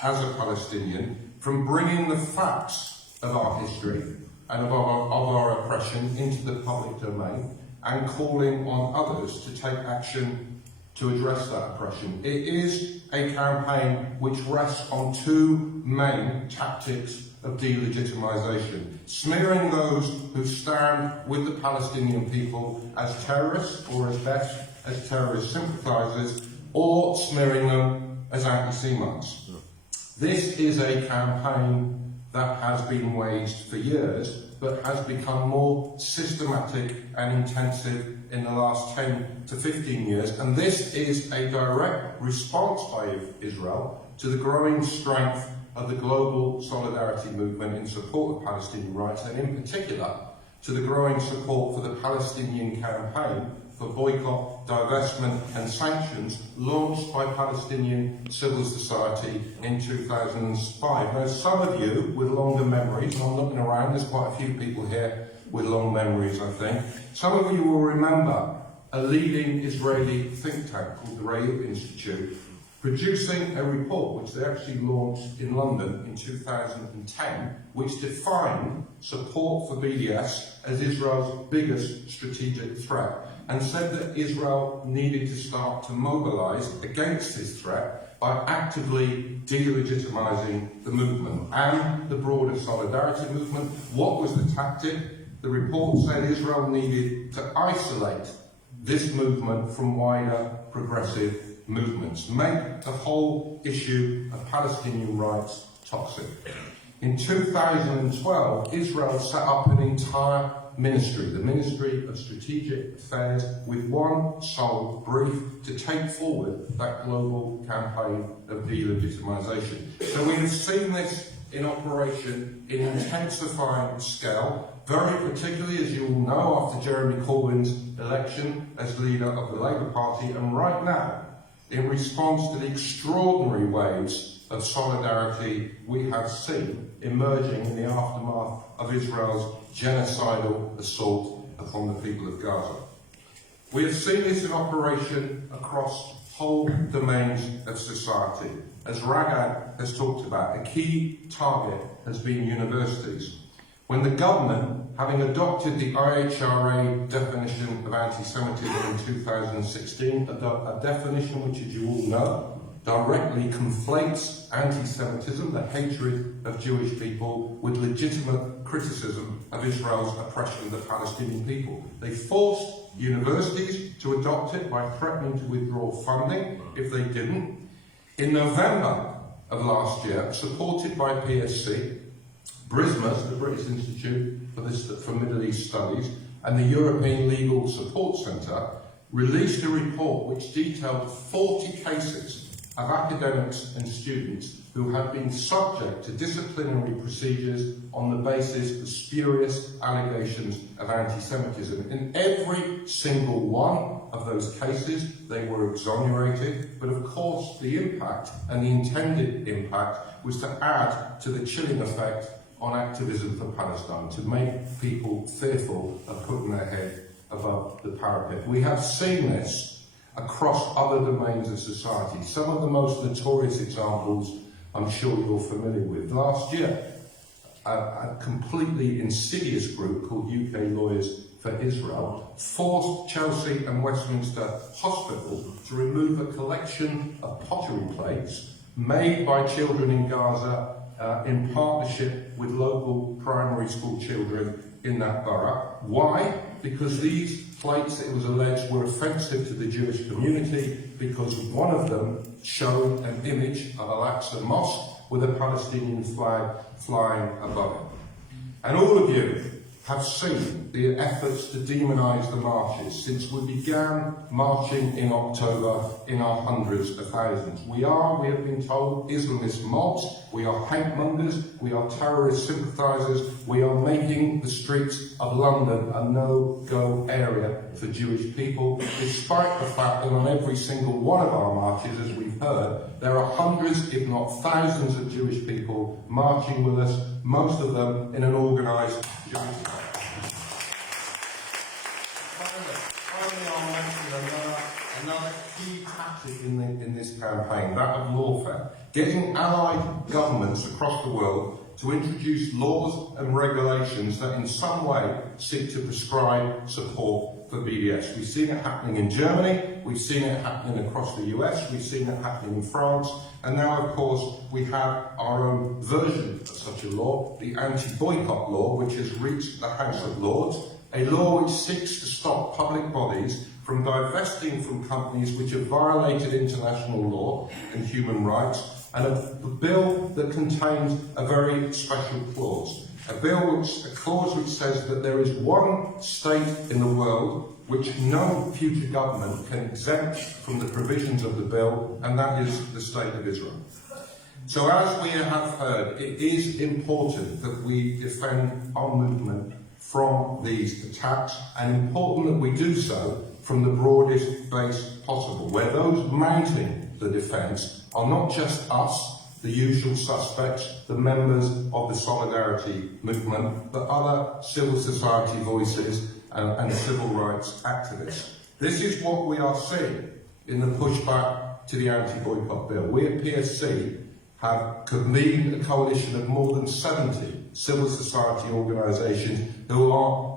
as a Palestinian, from bringing the facts of our history and of our oppression into the public domain and calling on others to take action to address that oppression. It is a campaign which rests on two main tactics of delegitimisation: smearing those who stand with the Palestinian people as terrorists, or as best as terrorist sympathisers, or smearing them as anti-Semites. This is a campaign that has been waged for years, but has become more systematic and intensive in the last 10 to 15 years, and this is a direct response by Israel to the growing strength of the global solidarity movement in support of Palestinian rights, and in particular to the growing support for the Palestinian campaign for boycott, divestment and sanctions launched by Palestinian civil society in 2005. Now, some of you with longer memories, and I'm looking around, there's quite a few people here with long memories, I think. Some of you will remember a leading Israeli think tank called the Raghad Institute producing a report which they actually launched in London in 2010, which defined support for BDS as Israel's biggest strategic threat, and said that Israel needed to start to mobilise against this threat by actively delegitimising the movement and the broader solidarity movement. What was the tactic? The report said Israel needed to isolate this movement from wider progressive movements, make the whole issue of Palestinian rights toxic. In 2012, Israel set up an entire ministry, the Ministry of Strategic Affairs, with one sole brief: to take forward that global campaign of delegitimisation. So we have seen this in operation in intensifying scale, very particularly, as you all know, after Jeremy Corbyn's election as leader of the Labour Party, and right now, in response to the extraordinary waves of solidarity we have seen emerging in the aftermath of Israel's genocidal assault upon the people of Gaza. We have seen this in operation across whole domains of society. As Raghad has talked about, a key target has been universities. When the government, having adopted the IHRA definition of anti-Semitism in 2016, a definition which, as you all know, directly conflates anti-Semitism, the hatred of Jewish people, with legitimate criticism of Israel's oppression of the Palestinian people. They forced universities to adopt it by threatening to withdraw funding if they didn't. In November of last year, supported by PSC, BRISMAS, the British Institute for Middle East Studies, and the European Legal Support Centre released a report which detailed 40 cases of academics and students who had been subject to disciplinary procedures on the basis of spurious allegations of anti-Semitism. In every single one of those cases, they were exonerated, but of course the impact, and the intended impact, was to add to the chilling effect on activism for Palestine, to make people fearful of putting their head above the parapet. We have seen this across other domains of society. Some of the most notorious examples I'm sure you're familiar with. Last year, a completely insidious group called UK Lawyers for Israel forced Chelsea and Westminster Hospital to remove a collection of pottery plates made by children in Gaza in partnership with local primary school children in that borough. Why? Because these plates, it was alleged, were offensive to the Jewish community because one of them showed an image of Al-Aqsa Mosque with a Palestinian flag flying above it. And all of you have seen the efforts to demonise the marches since we began marching in October in our hundreds of thousands. We have been told, Islamist mobs, we are hate mongers, we are terrorist sympathisers, we are making the streets of London a no-go area for Jewish people, despite the fact that on every single one of our marches, as we've heard, there are hundreds, if not thousands, of Jewish people marching with us, most of them in an organised Jewish way. Finally, I'll mention another key tactic in this campaign, that of lawfare. Getting allied governments across the world to introduce laws and regulations that in some way seek to prescribe support for BDS. We've seen it happening in Germany, we've seen it happening across the US, we've seen it happening in France, and now, of course, we have our own version of such a law, the anti-boycott law, which has reached the House of Lords, a law which seeks to stop public bodies from divesting from companies which have violated international law and human rights, and a bill that contains a very special clause. A clause which says that there is one state in the world which no future government can exempt from the provisions of the bill, and that is the State of Israel. So as we have heard, it is important that we defend our movement from these attacks, and important that we do so from the broadest base possible, where those mounting the defence are not just us, the usual suspects, the members of the Solidarity movement, but other civil society voices and civil rights activists. This is what we are seeing in the pushback to the anti-boycott bill. We at PSC have convened a coalition of more than 70 civil society organisations who are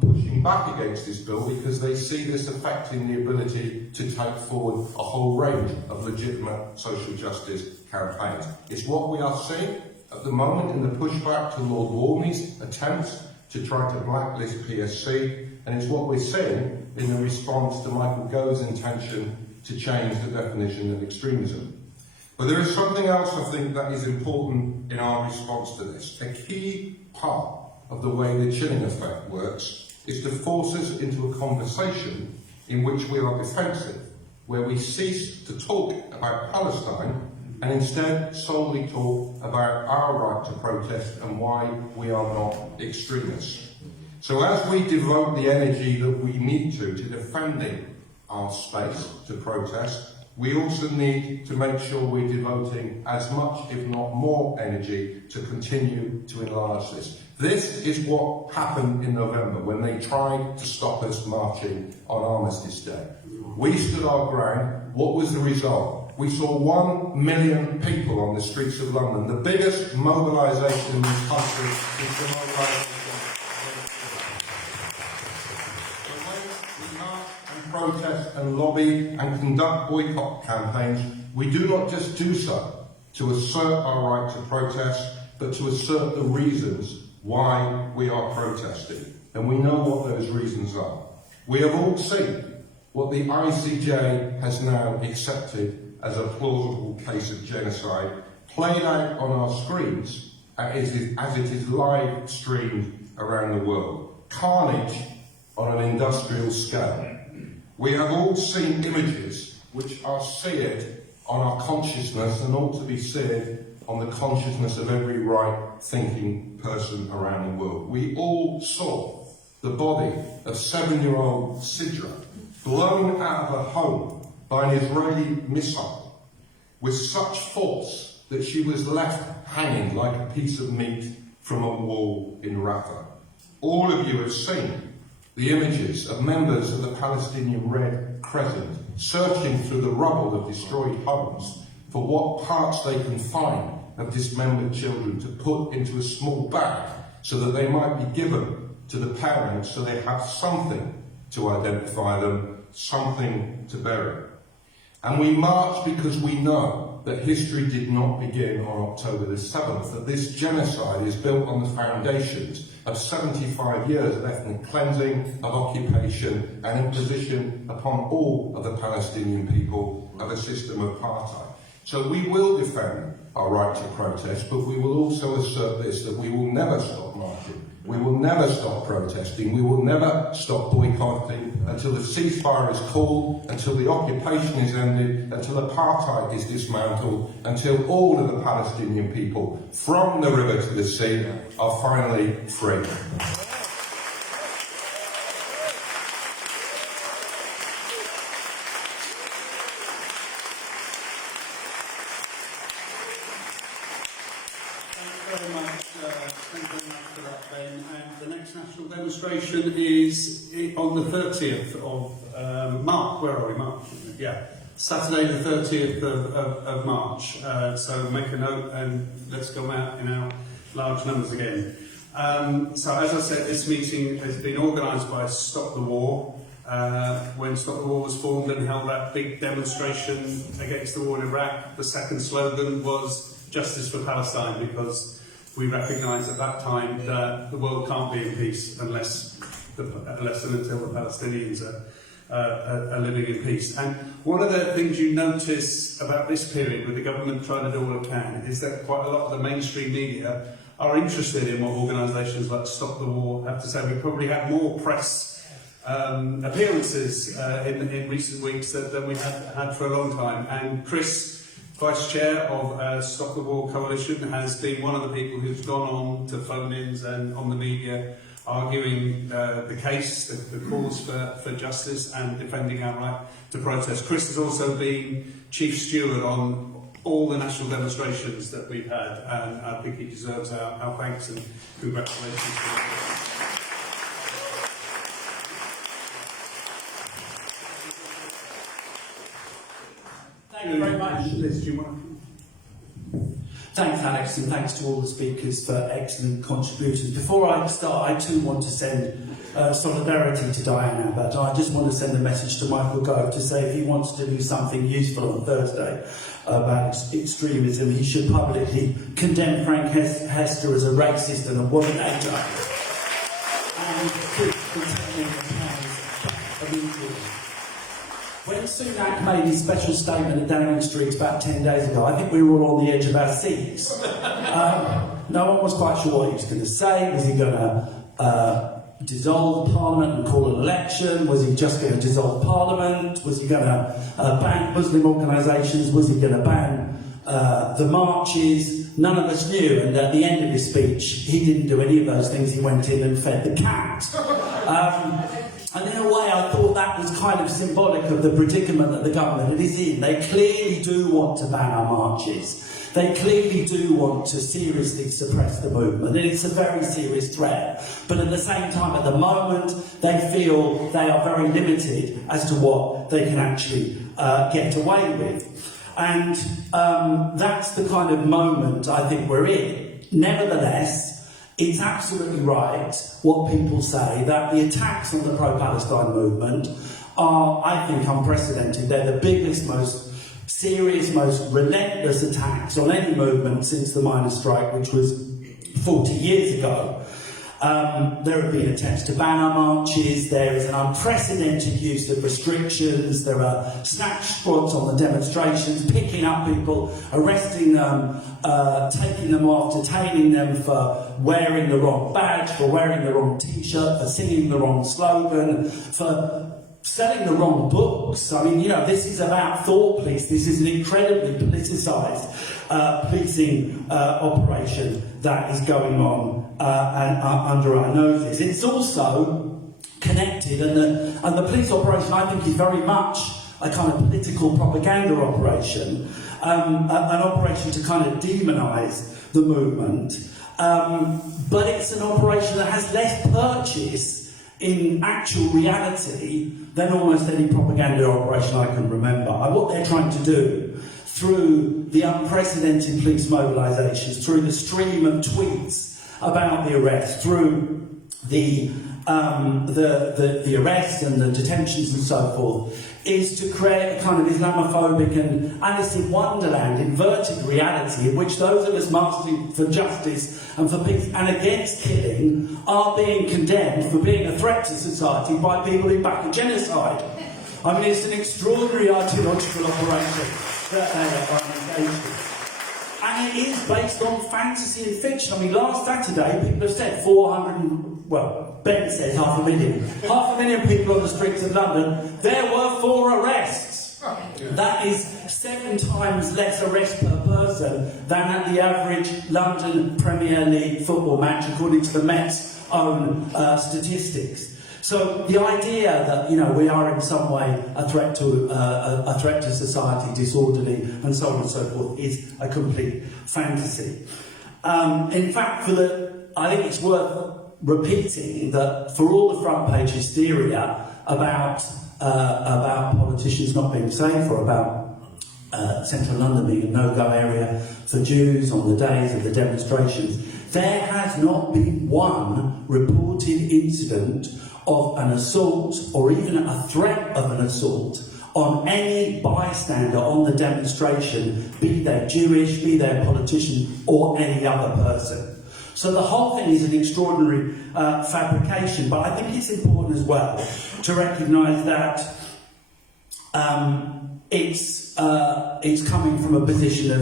pushing back against this bill because they see this affecting the ability to take forward a whole range of legitimate social justice campaigns. It's what we are seeing at the moment in the pushback to Lord Walmey's attempts to try to blacklist PSC, and it's what we're seeing in the response to Michael Gove's intention to change the definition of extremism. But there is something else I think that is important in our response to this. A key part of the way the chilling effect works is to force us into a conversation in which we are defensive, where we cease to talk about Palestine and instead solely talk about our right to protest and why we are not extremists. So as we devote the energy that we need to defending our space to protest, we also need to make sure we're devoting as much, if not more, energy to continue to enlarge this. This is what happened in November when they tried to stop us marching on Armistice Day. We stood our ground. What was the result? We saw 1 million people on the streets of London, the biggest mobilisation in this country since the mobilisation. Protest and lobby and conduct boycott campaigns, we do not just do so to assert our right to protest, but to assert the reasons why we are protesting. And we know what those reasons are. We have all seen what the ICJ has now accepted as a plausible case of genocide, played out on our screens as it is live streamed around the world. Carnage on an industrial scale. We have all seen images which are seared on our consciousness and ought to be seared on the consciousness of every right-thinking person around the world. We all saw the body of 7-year-old Sidra blown out of her home by an Israeli missile with such force that she was left hanging like a piece of meat from a wall in Rafah. All of you have seen the images of members of the Palestinian Red Crescent searching through the rubble of destroyed homes for what parts they can find of dismembered children to put into a small bag so that they might be given to the parents so they have something to identify them, something to bury. And we march because we know that history did not begin on October the 7th, that this genocide is built on the foundations of 75 years of ethnic cleansing, of occupation and imposition upon all of the Palestinian people of a system of apartheid. So we will defend our right to protest, but we will also assert this, that we will never stop marching We will never stop protesting. We will never stop boycotting until the ceasefire is called, until the occupation is ended, until apartheid is dismantled, until all of the Palestinian people, from the river to the sea, are finally free. National demonstration is on the 30th of March. Where are we? March? Yeah. Saturday the 30th of March. So make a note and let's go out in our large numbers again. So as I said, this meeting has been organised by Stop the War. When Stop the War was formed and held that big demonstration against the war in Iraq, the second slogan was Justice for Palestine, because we recognised at that time that the world can't be in peace unless and until the Palestinians are living in peace. And one of the things you notice about this period, with the government trying to do all it can, is that quite a lot of the mainstream media are interested in what organisations like Stop the War have to say. We probably had more press appearances in recent weeks than we have had for a long time. And Chris, Vice Chair of Stop the War Coalition, has been one of the people who's gone on to phone-ins and on the media arguing the case, the cause for justice, and defending our right to protest. Chris has also been Chief Steward on all the national demonstrations that we've had, and I think he deserves our thanks and congratulations for that. Thank you very much. Thanks, Alex, and thanks to all the speakers for excellent contributions. Before I start, I too want to send solidarity to Diana, but I just want to send a message to Michael Gove to say if he wants to do something useful on Thursday about extremism, he should publicly condemn Frank Hester as a racist and a woman-hater, and keep protecting the powers immediately. When Sunak made his special statement at Downing Street about 10 days ago, I think we were all on the edge of our seats. No one was quite sure what he was going to say. Was he going to dissolve Parliament and call an election? Was he just going to dissolve Parliament? Was he going to ban Muslim organisations? Was he going to ban the marches? None of us knew, and at the end of his speech, he didn't do any of those things. He went in and fed the cat. And in a way, I thought that was kind of symbolic of the predicament that the government is in. They clearly do want to ban our marches. They clearly do want to seriously suppress the movement, and it's a very serious threat. But at the same time, at the moment, they feel they are very limited as to what they can actually get away with. And that's the kind of moment I think we're in. Nevertheless, it's absolutely right what people say, that the attacks on the pro-Palestine movement are, I think, unprecedented. They're the biggest, most serious, most relentless attacks on any movement since the miners' strike, which was 40 years ago. There have been attempts to ban our marches. There is an unprecedented use of restrictions. There are snatch squads on the demonstrations, picking up people, arresting them, taking them off, detaining them for wearing the wrong badge, for wearing the wrong t-shirt, for singing the wrong slogan, for selling the wrong books. I mean, you know, this is about thought police. This is an incredibly politicised policing operation that is going on under our noses. It's also connected, and the police operation, I think, is very much a kind of political propaganda operation, an operation to kind of demonise the movement. But it's an operation that has less purchase in actual reality than almost any propaganda operation I can remember. What they're trying to do, through the unprecedented police mobilisations, through the stream of tweets about the arrest, through the arrests and the detentions and so forth, is to create a kind of Islamophobic and Alice in Wonderland inverted reality in which those of us marching for justice and for peace and against killing are being condemned for being a threat to society by people who back a genocide. I mean, it's an extraordinary ideological operation that they are engaged in. And And it is based on fantasy and fiction. I mean, last Saturday, people have said 400, well, Ben says 500,000. 500,000 people on the streets of London. There were 4 arrests. That is 7 times less arrests per person than at the average London Premier League football match, according to the Met's own statistics. So the idea that, you know, we are in some way a threat to society, disorderly, and so on and so forth, is a complete fantasy. In fact, I think it's worth repeating that for all the front page hysteria about politicians not being safe, or about central London being a no-go area for Jews on the days of the demonstrations, there has not been one reported incident of an assault, or even a threat of an assault, on any bystander on the demonstration, be they Jewish, be they a politician, or any other person. So the whole thing is an extraordinary fabrication, but I think it's important as well to recognise that it's coming from a position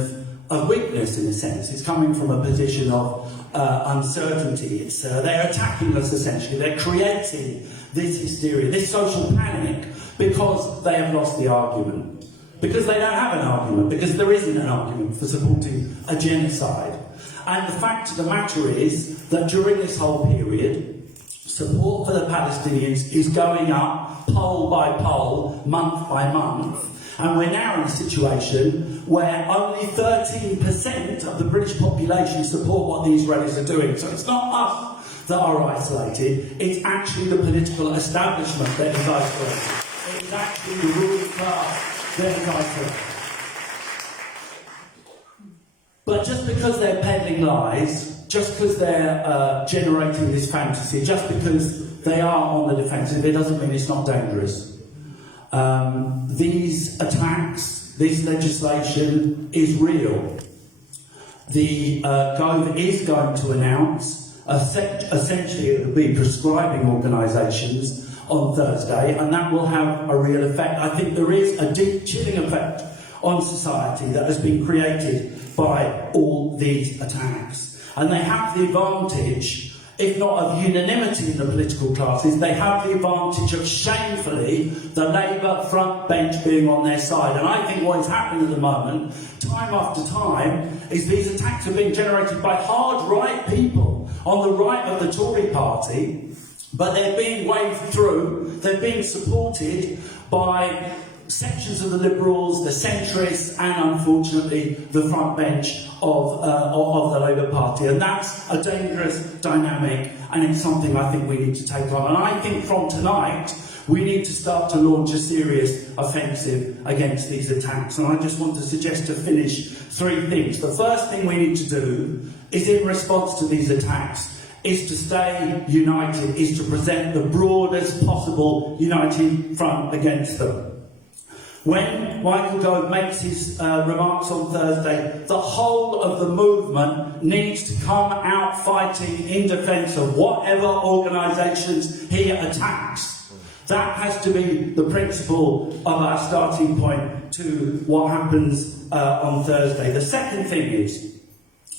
of weakness, in a sense. It's coming from a position of uncertainty. They're attacking us, essentially. They're creating this hysteria, this social panic, because they have lost the argument. Because they don't have an argument, because there isn't an argument for supporting a genocide. And the fact of the matter is that during this whole period, support for the Palestinians is going up poll by poll, month by month. And we're now in a situation where only 13% of the British population support what the Israelis are doing. So it's not us that are isolated, it's actually the political establishment that is isolated. It's actually the ruling class that is isolated. But just because they're peddling lies, just because they're generating this fantasy, just because they are on the defensive, it doesn't mean it's not dangerous. These attacks, this legislation is real. The Gove is going to announce, essentially it will be prescribing organisations on Thursday, and that will have a real effect. I think there is a deep chilling effect on society that has been created by all these attacks. And they have the advantage, if not of unanimity in the political classes, they have the advantage of, shamefully, the Labour front bench being on their side. And I think what is happening at the moment, time after time, is these attacks are being generated by hard right people on the right of the Tory party, but they're being waved through, they're being supported by sections of the Liberals, the centrists, and unfortunately the front bench of the Labour Party. And that's a dangerous dynamic, and it's something I think we need to take on. And I think from tonight we need to start to launch a serious offensive against these attacks. And I just want to suggest, to finish, 3 things. The first thing we need to do is, in response to these attacks, is to stay united, is to present the broadest possible united front against them. When Michael Gove makes his remarks on Thursday, the whole of the movement needs to come out fighting in defence of whatever organisations he attacks. That has to be the principle of our starting point to what happens on Thursday. The second thing is,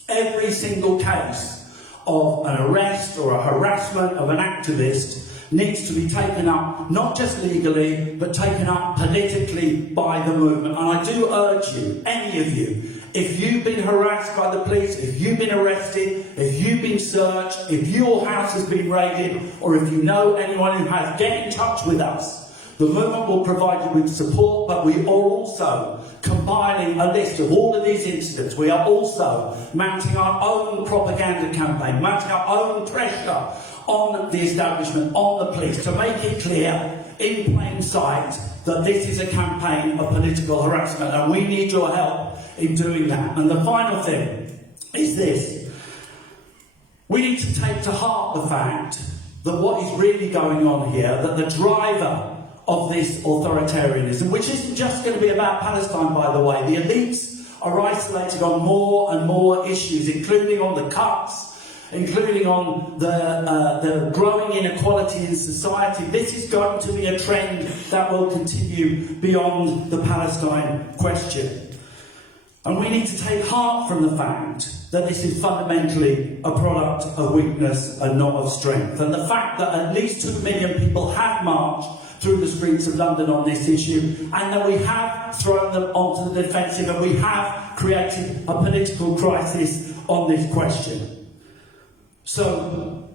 every single case of an arrest or a harassment of an activist needs to be taken up, not just legally, but taken up politically by the movement. And I do urge you, any of you, if you've been harassed by the police, if you've been arrested, if you've been searched, if your house has been raided, or if you know anyone who has, get in touch with us. The movement will provide you with support, but we are also compiling a list of all of these incidents. We are also mounting our own propaganda campaign, mounting our own pressure on the establishment, on the police, to make it clear in plain sight that this is a campaign of political harassment, and we need your help in doing that. And the final thing is this: we need to take to heart the fact that what is really going on here, that the driver of this authoritarianism, which isn't just going to be about Palestine, by the way, the elites are isolated on more and more issues, including on the cuts, including on the growing inequality in society. This is going to be a trend that will continue beyond the Palestine question. And we need to take heart from the fact that this is fundamentally a product of weakness and not of strength. And the fact that at least 2 million people have marched through the streets of London on this issue, and that we have thrown them onto the defensive, and we have created a political crisis on this question. So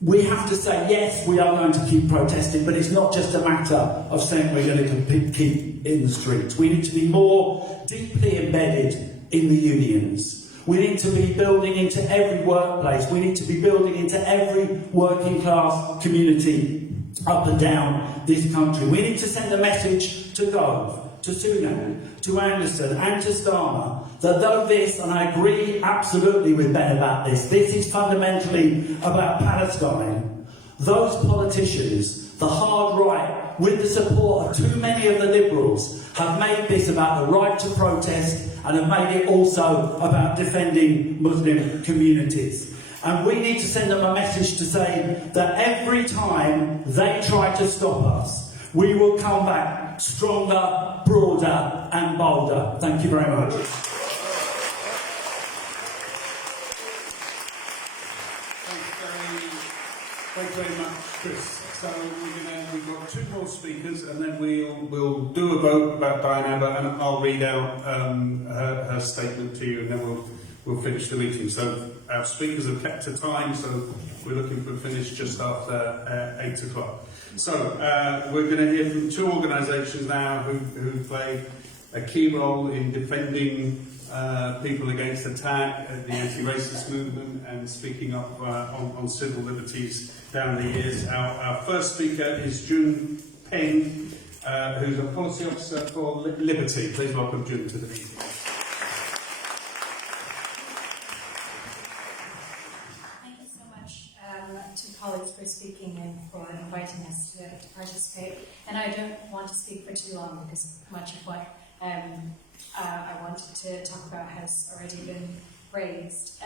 we have to say, yes, we are going to keep protesting, but it's not just a matter of saying we're going to keep in the streets. We need to be more deeply embedded in the unions. We need to be building into every workplace. We need to be building into every working class community up and down this country. We need to send a message to Gove, to Sunak, to Anderson and to Starmer that though this, and I agree absolutely with Ben about this is fundamentally about Palestine, those politicians, the hard right, with the support of too many of the Liberals, have made this about the right to protest and have made it also about defending Muslim communities. And we need to send them a message to say that every time they try to stop us, we will come back stronger, broader and bolder. Thank you very much. Thanks very much, Chris. So we've got 2 more speakers, and then we'll do a vote about Diane Abbott, and I'll read out her statement to you, and then we'll finish the meeting. So our speakers have kept to time, so we're looking for a finish just after 8 o'clock. So we're going to hear from 2 organisations now who play a key role in defending people against attack, the anti-racist movement, and speaking up on civil liberties down the years. Our first speaker is Jude Lanchin, who's a policy officer for Liberty. Please welcome Jude to the meeting. Thank you so much to colleagues for speaking and for inviting us to participate. And I don't want to speak for too long because much of what I wanted to talk about has already been raised.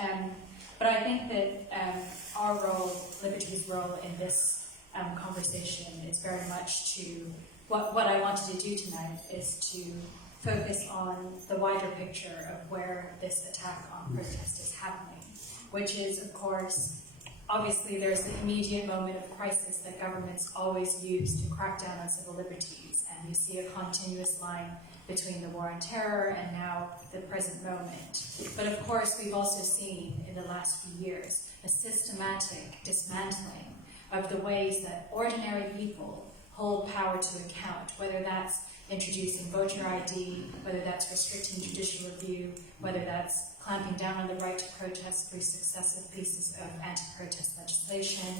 But I think that our role, Liberty's role in this conversation is very much to, what I wanted to do tonight is to focus on the wider picture of where this attack on protest is happening, which is, of course, obviously there's the immediate moment of crisis that governments always use to crack down on civil liberties, and you see a continuous line between the war on terror and now the present moment. But of course, we've also seen in the last few years a systematic dismantling of the ways that ordinary people hold power to account, whether that's introducing voter ID, whether that's restricting judicial review, whether that's clamping down on the right to protest through successive pieces of anti-protest legislation,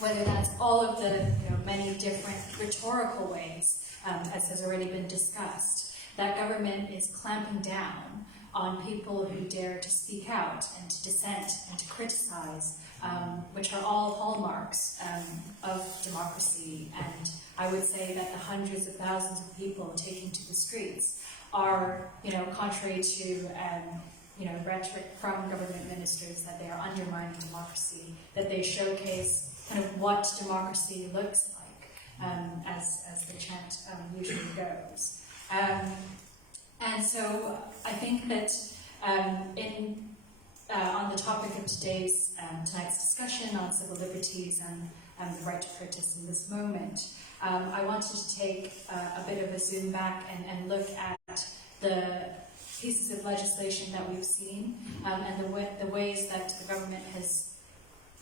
whether that's all of the many different rhetorical ways, as has already been discussed, that government is clamping down on people who dare to speak out and to dissent and to criticize, which are all hallmarks of democracy. And I would say that the hundreds of thousands of people taking to the streets are, contrary to rhetoric from government ministers that they are undermining democracy, that they showcase kind of what democracy looks like. As the chant usually goes. And so I think that on the topic of tonight's discussion on civil liberties and the right to protest in this moment, I wanted to take a bit of a zoom back and look at the pieces of legislation that we've seen and the ways that the government has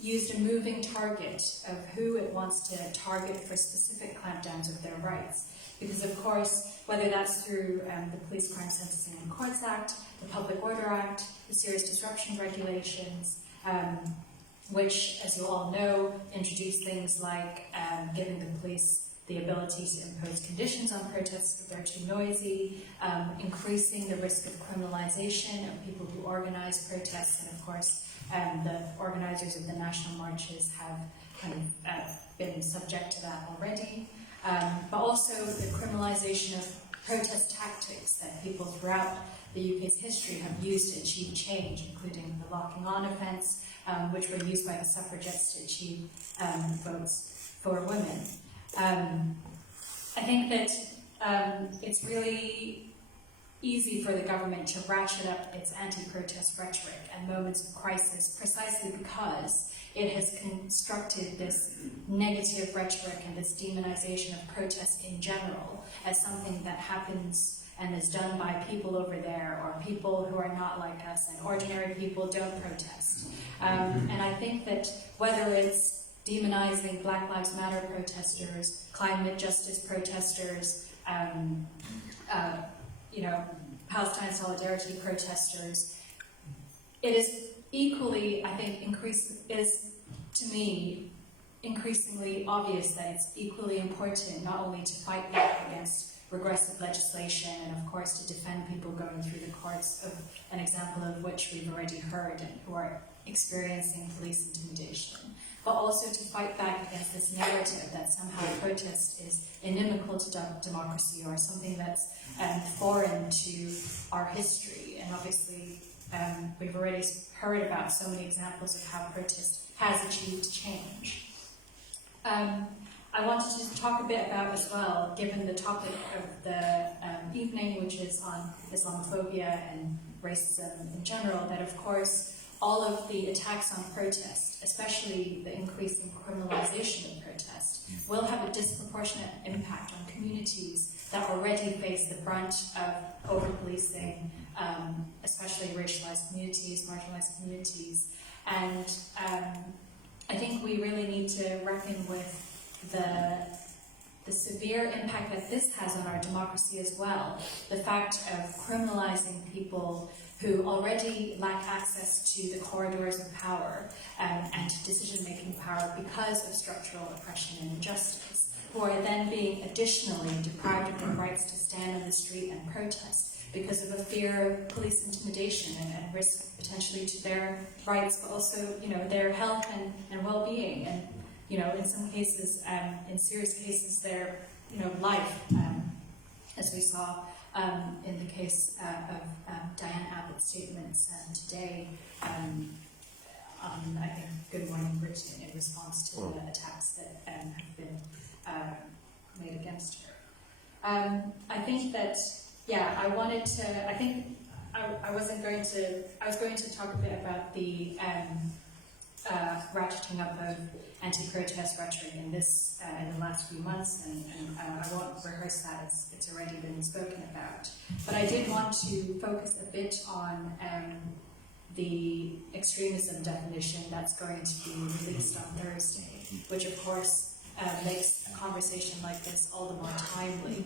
used a moving target of who it wants to target for specific clampdowns of their rights. Because of course, whether that's through the Police Crime Sentencing and Courts Act, the Public Order Act, the Serious Disruption Regulations, which, as you all know, introduce things like giving the police the ability to impose conditions on protests if they're too noisy, increasing the risk of criminalization of people who organize protests, and of course, the organizers of the national marches have kind of been subject to that already. But also the criminalization of protest tactics that people throughout the UK's history have used to achieve change, including the locking on offence, which were used by the suffragettes to achieve votes for women. I think that it's really easy for the government to ratchet up its anti-protest rhetoric at moments of crisis precisely because it has constructed this negative rhetoric and this demonization of protests in general as something that happens and is done by people over there or people who are not like us, and ordinary people don't protest. And I think that whether it's demonizing Black Lives Matter protesters, climate justice protesters, Palestine solidarity protesters, it is equally, I think, to me, increasingly obvious that it's equally important not only to fight back against regressive legislation and, of course, to defend people going through the courts, of an example of which we've already heard, and who are experiencing police intimidation, but also to fight back against this narrative that somehow protest is inimical to democracy or something that's foreign to our history. And obviously, we've already heard about so many examples of how protest has achieved change. I wanted to talk a bit about as well, given the topic of the evening, which is on Islamophobia and racism in general, that of course all of the attacks on protest, especially the increasing criminalization of protest, will have a disproportionate impact on communities that already face the brunt of over-policing, especially racialized communities, marginalized communities. And I think we really need to reckon with the severe impact that this has on our democracy as well. The fact of criminalizing people who already lack access to the corridors of power and to decision-making power because of structural oppression and injustice, who are then being additionally deprived of their rights to stand on the street and protest because of a fear of police intimidation and risk potentially to their rights, but also, their health and well-being, and, in some cases, in serious cases, their, life, as we saw in the case of Diane Abbott's statements today on, I think, Good Morning Britain, in response to the attacks that have been made against her. I think that, I wanted to, I was going to talk a bit about the ratcheting up of anti-protest rhetoric in the last few months, and I won't rehearse that, it's already been spoken about. But I did want to focus a bit on the extremism definition that's going to be released on Thursday, which of course makes a conversation like this all the more timely,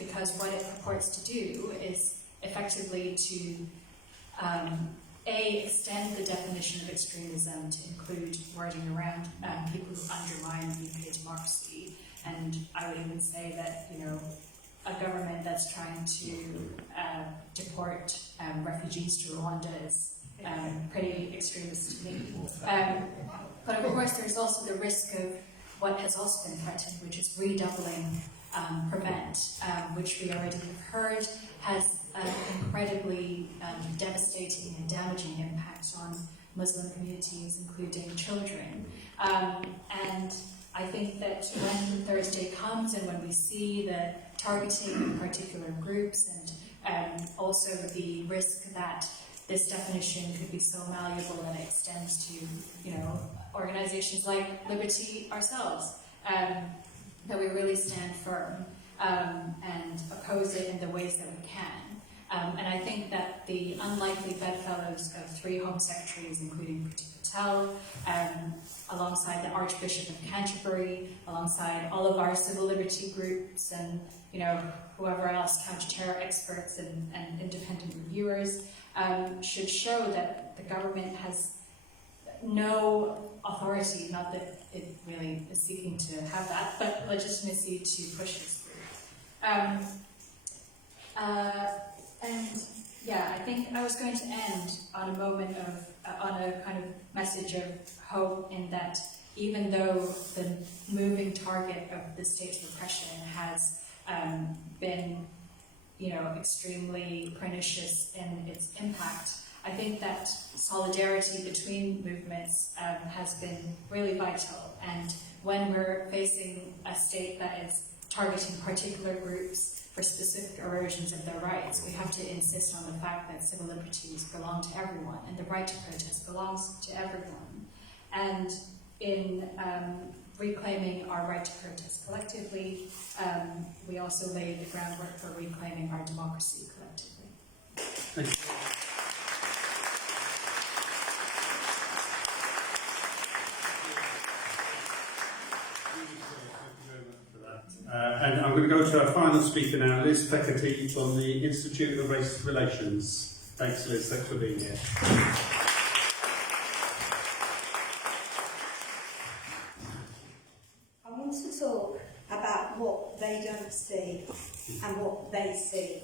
because what it purports to do is effectively to extend the definition of extremism to include wording around people who undermine UK democracy. And I would even say that, a government that's trying to deport refugees to Rwanda is pretty extremist to me. But of course, there's also the risk of what has also been threatened, which is redoubling Prevent, which we already have heard has an incredibly devastating and damaging impact on Muslim communities, including children. And I think that when Thursday comes and when we see the targeting of particular groups and also the risk that this definition could be so malleable and it extends to, organizations like Liberty ourselves, that we really stand firm and oppose it in the ways that we can. And I think that the unlikely bedfellows of 3 Home Secretaries, including Priti Patel, alongside the Archbishop of Canterbury, alongside all of our civil liberty groups and whoever else, counter-terror experts and independent reviewers, should show that the government has no authority, not that it really is seeking to have that, but legitimacy to push this through. I think I was going to end on a moment of, on a kind of message of hope, in that even though the moving target of the state's repression has been, extremely pernicious in its impact, I think that solidarity between movements has been really vital. And when we're facing a state that is targeting particular groups, for specific erosions of their rights. We have to insist on the fact that civil liberties belong to everyone, and the right to protest belongs to everyone. And in reclaiming our right to protest collectively, we also lay the groundwork for reclaiming our democracy collectively. Thank you. And I'm going to go to our final speaker now, Liz Fekete from the Institute of Race Relations. Thanks, Liz. Thanks for being here. I want to talk about what they don't see and what they see.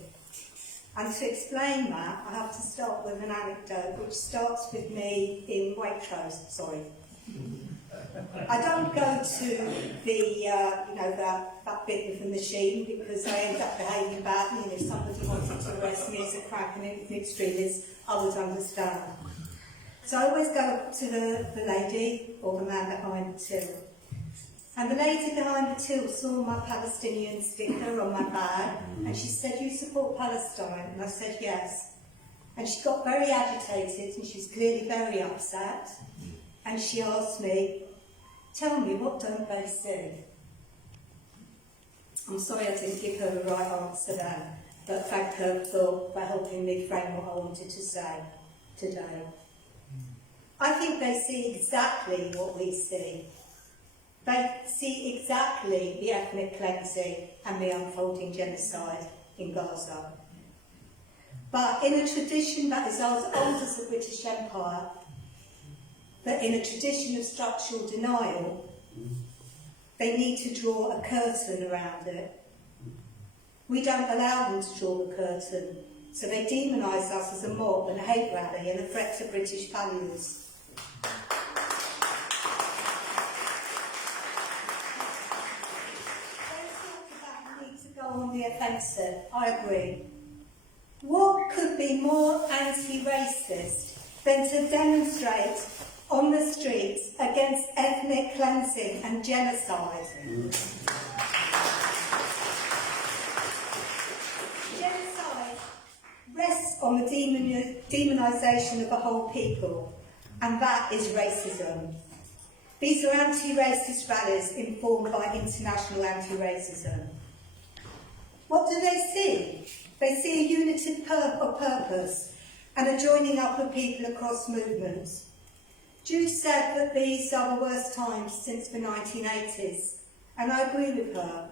And to explain that, I have to start with an anecdote which starts with me in Waitrose. Sorry. I don't go to the, that bit with the machine because I end up behaving badly, and if somebody wanted to arrest me as a crack and an extremist, I would understand. So I always go to the lady or the man behind the till. And the lady behind the till saw my Palestinian sticker on my bag, and she said, "You support Palestine?" And I said, "Yes." And she got very agitated, and she was clearly very upset. And she asked me, "Tell me, what don't they see?" I'm sorry I didn't give her the right answer then, but thank her for helping me frame what I wanted to say today. I think they see exactly what we see. They see exactly the ethnic cleansing and the unfolding genocide in Gaza. But in a tradition that is as old as the British Empire, but in a tradition of structural denial, they need to draw a curtain around it. We don't allow them to draw the curtain, so they demonise us as a mob and a hate rally and a threat to British values. On the offensive, I agree. What could be more anti-racist than to demonstrate on the streets against ethnic cleansing and genocide? Genocide rests on the demonisation of a whole people, and that is racism. These are anti-racist rallies informed by international anti-racism. What do they see? They see a unity of purpose and a joining up of people across movements. Jude said that these are the worst times since the 1980s, and I agree with her.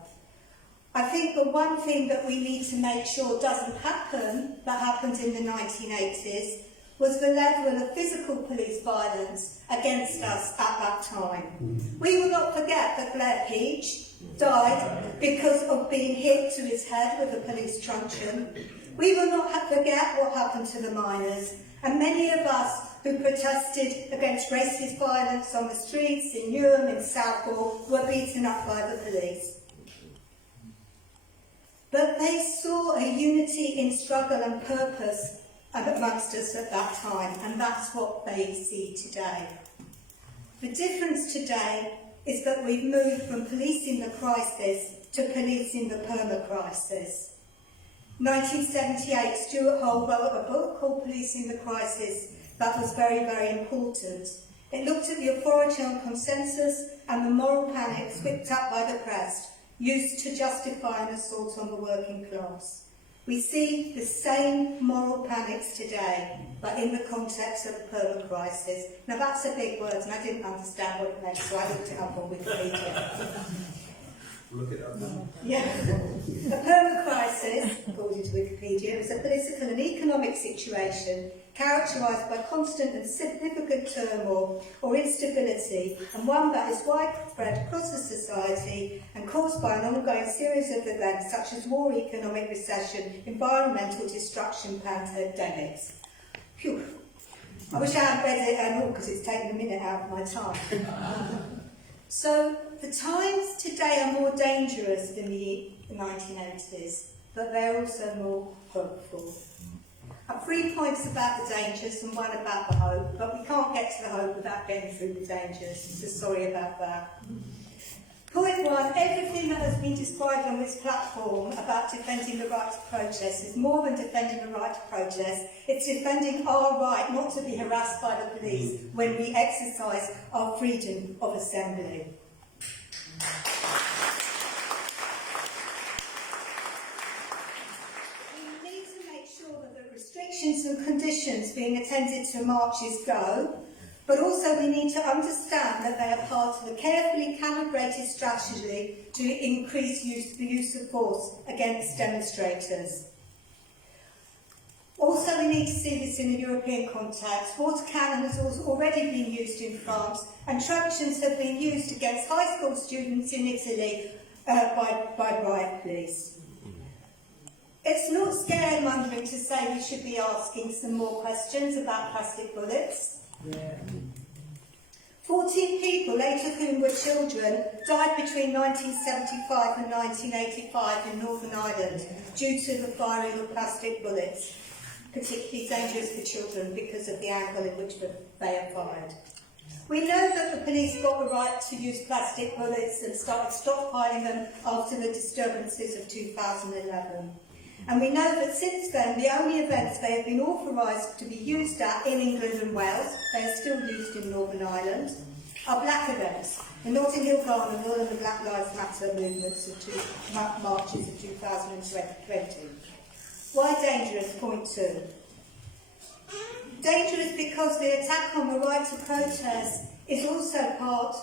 I think the one thing that we need to make sure doesn't happen, that happened in the 1980s, was the level of physical police violence against us at that time. We will not forget that Blair Peach died because of being hit to his head with a police truncheon. We will not forget what happened to the miners, and many of us who protested against racist violence on the streets in Newham and Southall were beaten up by the police. But they saw a unity in struggle and purpose amongst us at that time, and that's what they see today. The difference today is that we've moved from policing the crisis to policing the perma-crisis. 1978, Stuart Hall wrote a book called Policing the Crisis that was very, very important. It looked at the authoritarian consensus and the moral panics whipped up by the press, used to justify an assault on the working class. We see the same moral panics today, but in the context of the perma-crisis. Now that's a big word, and I didn't understand what it meant, so I looked it up on Wikipedia. Look it up now. Yeah. The perma-crisis, according to Wikipedia, is a political and economic situation characterised by constant and significant turmoil or instability, and one that is widespread across the society and caused by an ongoing series of events such as war, economic recession, environmental destruction, pandemics. Phew. I wish I hadn't read it at all because it's taken a minute out of my time. So, the times today are more dangerous than the 1980s, but they're also more hopeful. I have 3 points about the dangers and one about the hope, but we can't get to the hope without getting through the dangers, so sorry about that. Point 1 everything that has been described on this platform about defending the right to protest is more than defending the right to protest. It's defending our right not to be harassed by the police when we exercise our freedom of assembly. We need to make sure that the restrictions and conditions being attended to marches go, but also we need to understand that they are part of a carefully calibrated strategy to increase the use of force against demonstrators. Also, we need to see this in a European context. Water cannon has already been used in France, and truncheons have been used against high school students in Italy by riot police. It's not scaremongering to say we should be asking some more questions about plastic bullets. 14 people, 8 of whom were children, died between 1975 and 1985 in Northern Ireland due to the firing of plastic bullets, particularly dangerous for children because of the angle in which they are fired. We know that the police got the right to use plastic bullets and started stockpiling them after the disturbances of 2011. And we know that since then, the only events they have been authorised to be used at in England and Wales, they are still used in Northern Ireland, are black events, the Notting Hill Carnival and the Black Lives Matter movements of marches of 2020. Why dangerous? Point 2. Dangerous because the attack on the right to protest is also part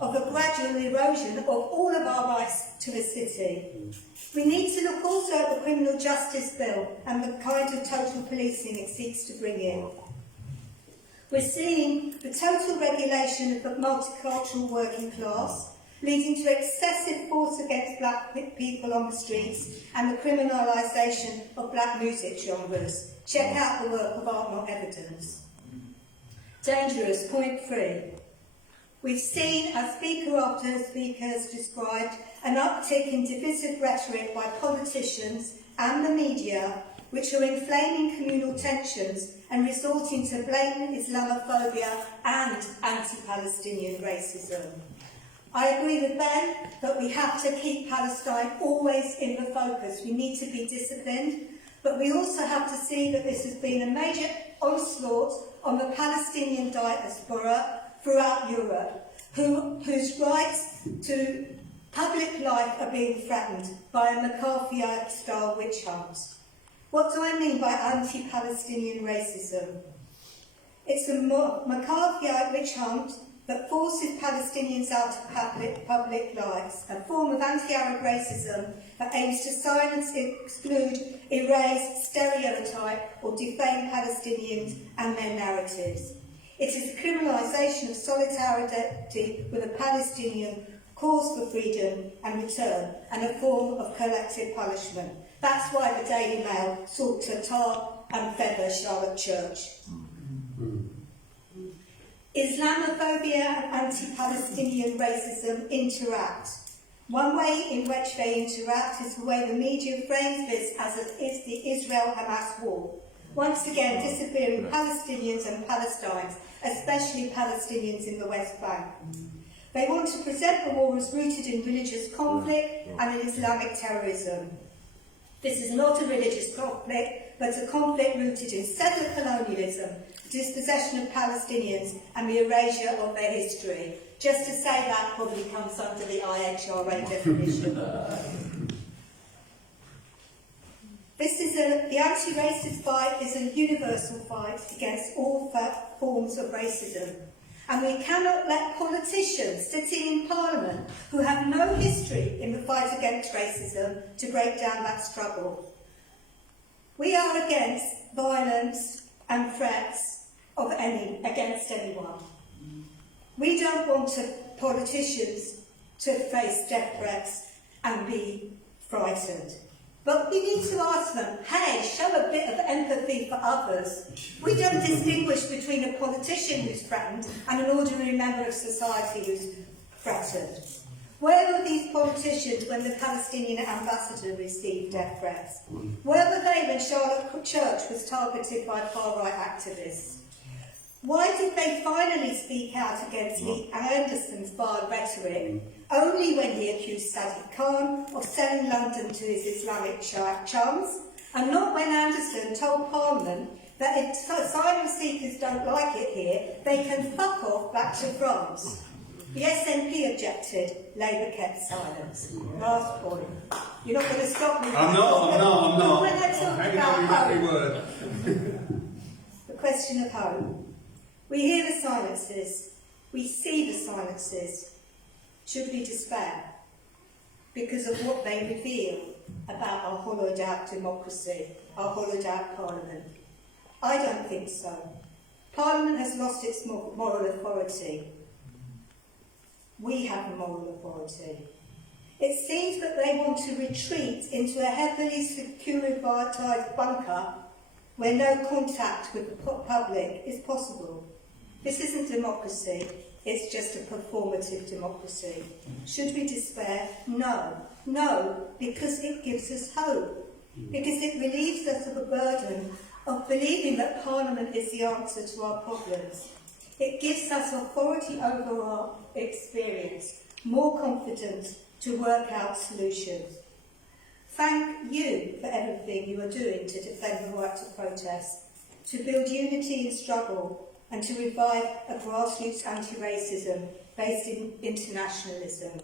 of a gradual erosion of all of our rights to the city. We need to look also at the criminal justice bill and the kind of total policing it seeks to bring in. We're seeing the total regulation of the multicultural working class, leading to excessive force against black people on the streets and the criminalisation of black music genres. Check out the work of Art Not Evidence. Dangerous, point 3. We've seen, as speaker after speaker has described, an uptick in divisive rhetoric by politicians and the media, which are inflaming communal tensions and resorting to blatant Islamophobia and anti-Palestinian racism. I agree with Ben that we have to keep Palestine always in the focus. We need to be disciplined, but we also have to see that this has been a major onslaught on the Palestinian diaspora throughout Europe, whose rights to public life are being threatened by a McCarthyite-style witch hunt. What do I mean by anti-Palestinian racism? It's a McCarthyite witch hunt that forces Palestinians out of public lives, a form of anti-Arab racism that aims to silence, exclude, erase, stereotype or defame Palestinians and their narratives. It is a criminalisation of solidarity with a Palestinian cause for freedom and return, and a form of collective punishment. That's why the Daily Mail sought to tar and feather Charlotte Church. Islamophobia and anti-Palestinian racism interact. One way in which they interact is the way the media frames this as it is the Israel-Hamas war. Once again, disappearing Palestinians and Palestinians, especially Palestinians in the West Bank. They want to present the war as rooted in religious conflict and in Islamic terrorism. This is not a religious conflict, but a conflict rooted in settler colonialism, the dispossession of Palestinians and the erasure of their history. Just to say that probably comes under the IHRA definition. The anti-racist fight is a universal fight against all forms of racism. And we cannot let politicians sitting in Parliament who have no history in the fight against racism to break down that struggle. We are against violence and threats against anyone. We don't want politicians to face death threats and be frightened. But we need to ask them, hey, show a bit of empathy for others. We don't distinguish between a politician who's threatened and an ordinary member of society who's threatened. Where were these politicians when the Palestinian ambassador received death threats? Where were they when Charlotte Church was targeted by far-right activists? Why did they finally speak out against Lee Anderson's vile rhetoric Only when he accused Sadiq Khan of selling London to his Islamic chums, and not when Anderson told Parliament that if asylum seekers don't like it here, they can fuck off back to France. The SNP objected, Labour kept silence. Last point. You're not going to stop me. I'm not. When I talk Hang about on hope, every word. the question of hope. We hear the silences. We see the silences. Should we despair? Because of what they reveal about our hollowed out democracy, our hollowed out parliament. I don't think so. Parliament has lost its moral authority. We have a moral authority. It seems that they want to retreat into a heavily securitized bunker where no contact with the public is possible. This isn't democracy, it's just a performative democracy. Should we despair? No. No, because it gives us hope. Because it relieves us of the burden of believing that Parliament is the answer to our problems. It gives us authority over our experience, more confidence to work out solutions. Thank you for everything you are doing to defend the right to protest, to build unity in struggle, and to revive a grassroots anti-racism based in internationalism.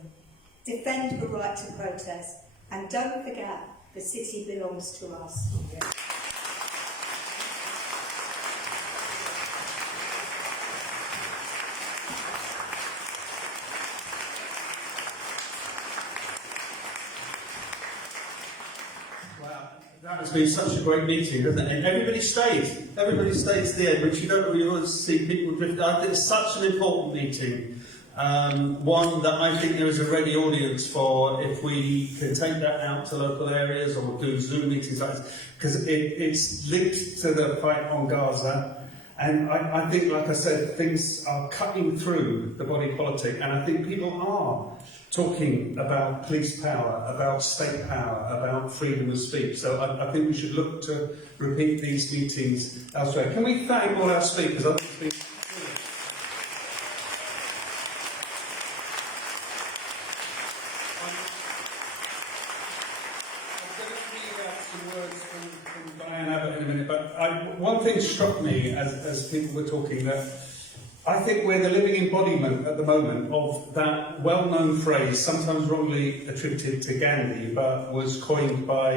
Defend the right to protest, and don't forget, the city belongs to us. That has been such a great meeting, hasn't it? And everybody stayed. Everybody stayed to the end, which you don't really always see people drift. I think it's such an important meeting. One that I think there is a ready audience for if we can take that out to local areas or do Zoom meetings like this, because it's linked to the fight on Gaza. And I think, like I said, things are cutting through the body politic, and I think people are talking about police power, about state power, about freedom of speech. So I think we should look to repeat these meetings elsewhere. Can we thank all our speakers? I think it's been brilliant. I'm going to read out some words from Diane Abbott in a minute, but one thing struck me as people were talking, that I think we're the living embodiment at the moment of that well-known phrase, sometimes wrongly attributed to Gandhi, but was coined by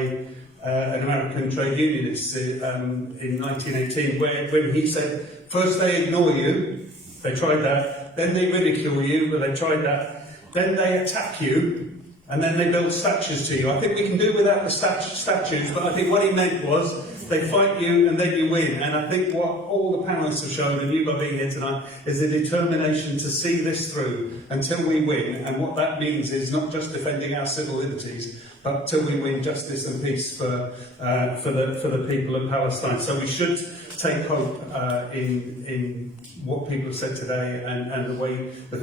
an American trade unionist in 1918, when he said, first they ignore you, they tried that, then they ridicule you, but they tried that, then they attack you, and then they build statues to you. I think we can do without the statues, but I think what he meant was, they fight you and then you win. And I think what all the panellists have shown, and you by being here tonight, is the determination to see this through until we win. And what that means is not just defending our civil liberties, but till we win justice and peace for the people of Palestine. So we should take hope in what people have said today, and the way the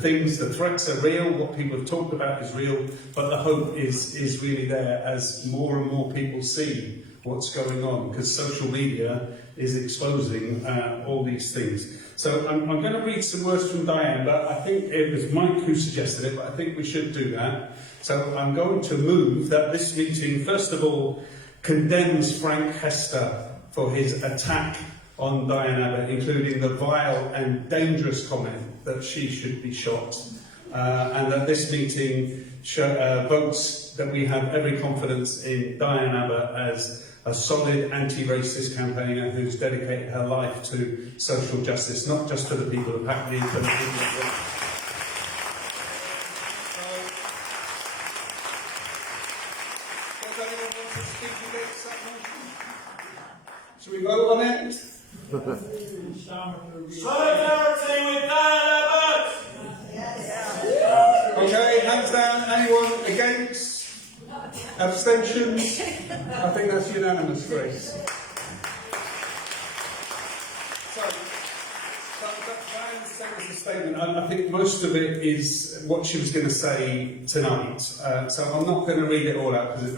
threats are real, what people have talked about is real, but the hope is really there as more and more people see what's going on, because social media is exposing all these things. So I'm going to read some words from Diane, but I think it was Mike who suggested it, but I think we should do that. So I'm going to move that this meeting, first of all, condemns Frank Hester for his attack on Diane Abbott, including the vile and dangerous comment that she should be shot, and that this meeting votes that we have every confidence in Diane Abbott as a solid anti-racist campaigner who's dedicated her life to social justice, not just for the people of Hackney, but for the people of Britain. Does anyone want to speak against that motion? Shall we vote on it? Solidarity with Diane Abbott! Okay, hands down. Anyone against? Abstentions? I think that's unanimous, Grace. So Diane sent us a statement. I think most of it is what she was going to say tonight. So I'm not going to read it all out, because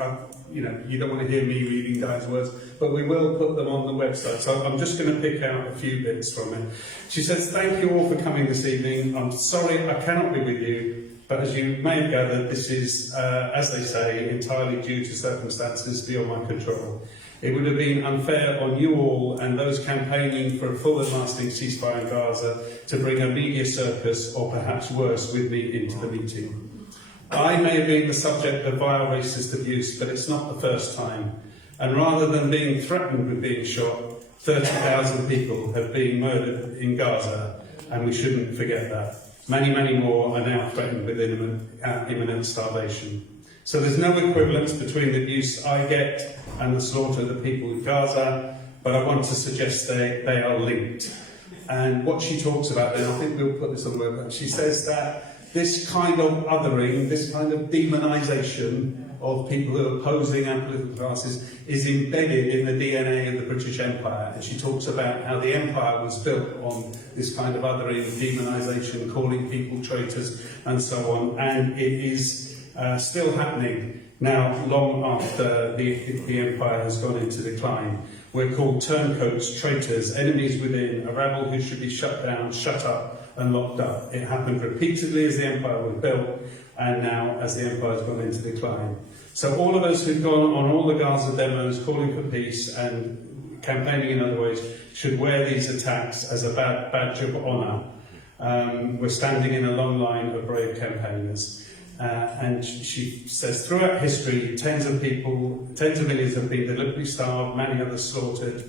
you don't want to hear me reading Diane's words, but we will put them on the website. So I'm just going to pick out a few bits from it. She says, "Thank you all for coming this evening. I'm sorry I cannot be with you. But as you may have gathered, this is, as they say, entirely due to circumstances beyond my control. It would have been unfair on you all and those campaigning for a full and lasting ceasefire in Gaza to bring a media circus, or perhaps worse, with me into the meeting. I may have been the subject of vile racist abuse, but it's not the first time. And rather than being threatened with being shot, 30,000 people have been murdered in Gaza, and we shouldn't forget that. Many, many more are now threatened with imminent starvation. So there's no equivalence between the abuse I get and the slaughter of the people in Gaza, but I want to suggest they are linked. And what she talks about, and I think we'll put this on the website, she says that this kind of othering, this kind of demonisation of people who are opposing our political classes is embedded in the DNA of the British Empire. And she talks about how the empire was built on this kind of othering, demonisation, calling people traitors and so on. And it is still happening now, long after the empire has gone into decline. We're called turncoats, traitors, enemies within, a rabble who should be shut down, shut up and locked up. It happened repeatedly as the empire was built, and now as the empire has gone into decline. So all of us who've gone on all the Gaza demos calling for peace and campaigning in other ways should wear these attacks as a badge of honour. We're standing in a long line of brave campaigners. And she says, throughout history, tens of millions have been deliberately starved, many others slaughtered,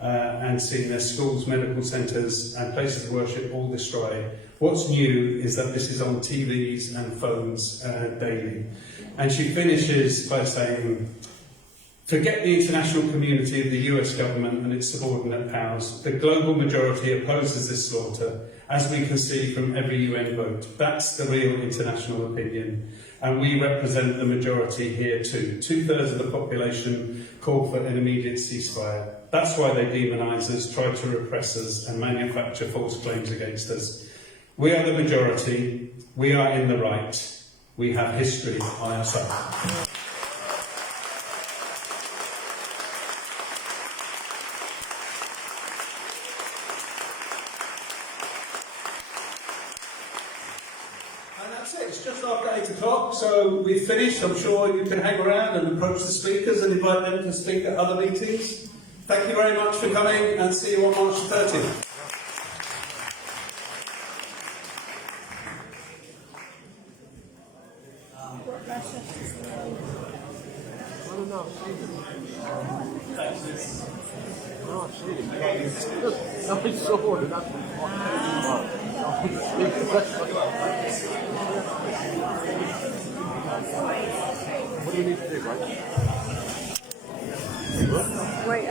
and seen their schools, medical centres and places of worship all destroyed. What's new is that this is on TVs and phones daily. And she finishes by saying, forget the international community of the US government and its subordinate powers. The global majority opposes this slaughter, as we can see from every UN vote. That's the real international opinion. And we represent the majority here too. 2/3 of the population call for an immediate ceasefire. That's why they demonise us, try to repress us and manufacture false claims against us. We are the majority. We are in the right. We have history on our side. It's just after 8 o'clock, so we've finished. I'm sure you can hang around and approach the speakers and invite them to speak at other meetings. Thank you very much for coming, and see you on March 30th. What do you need to do, right? Wait, I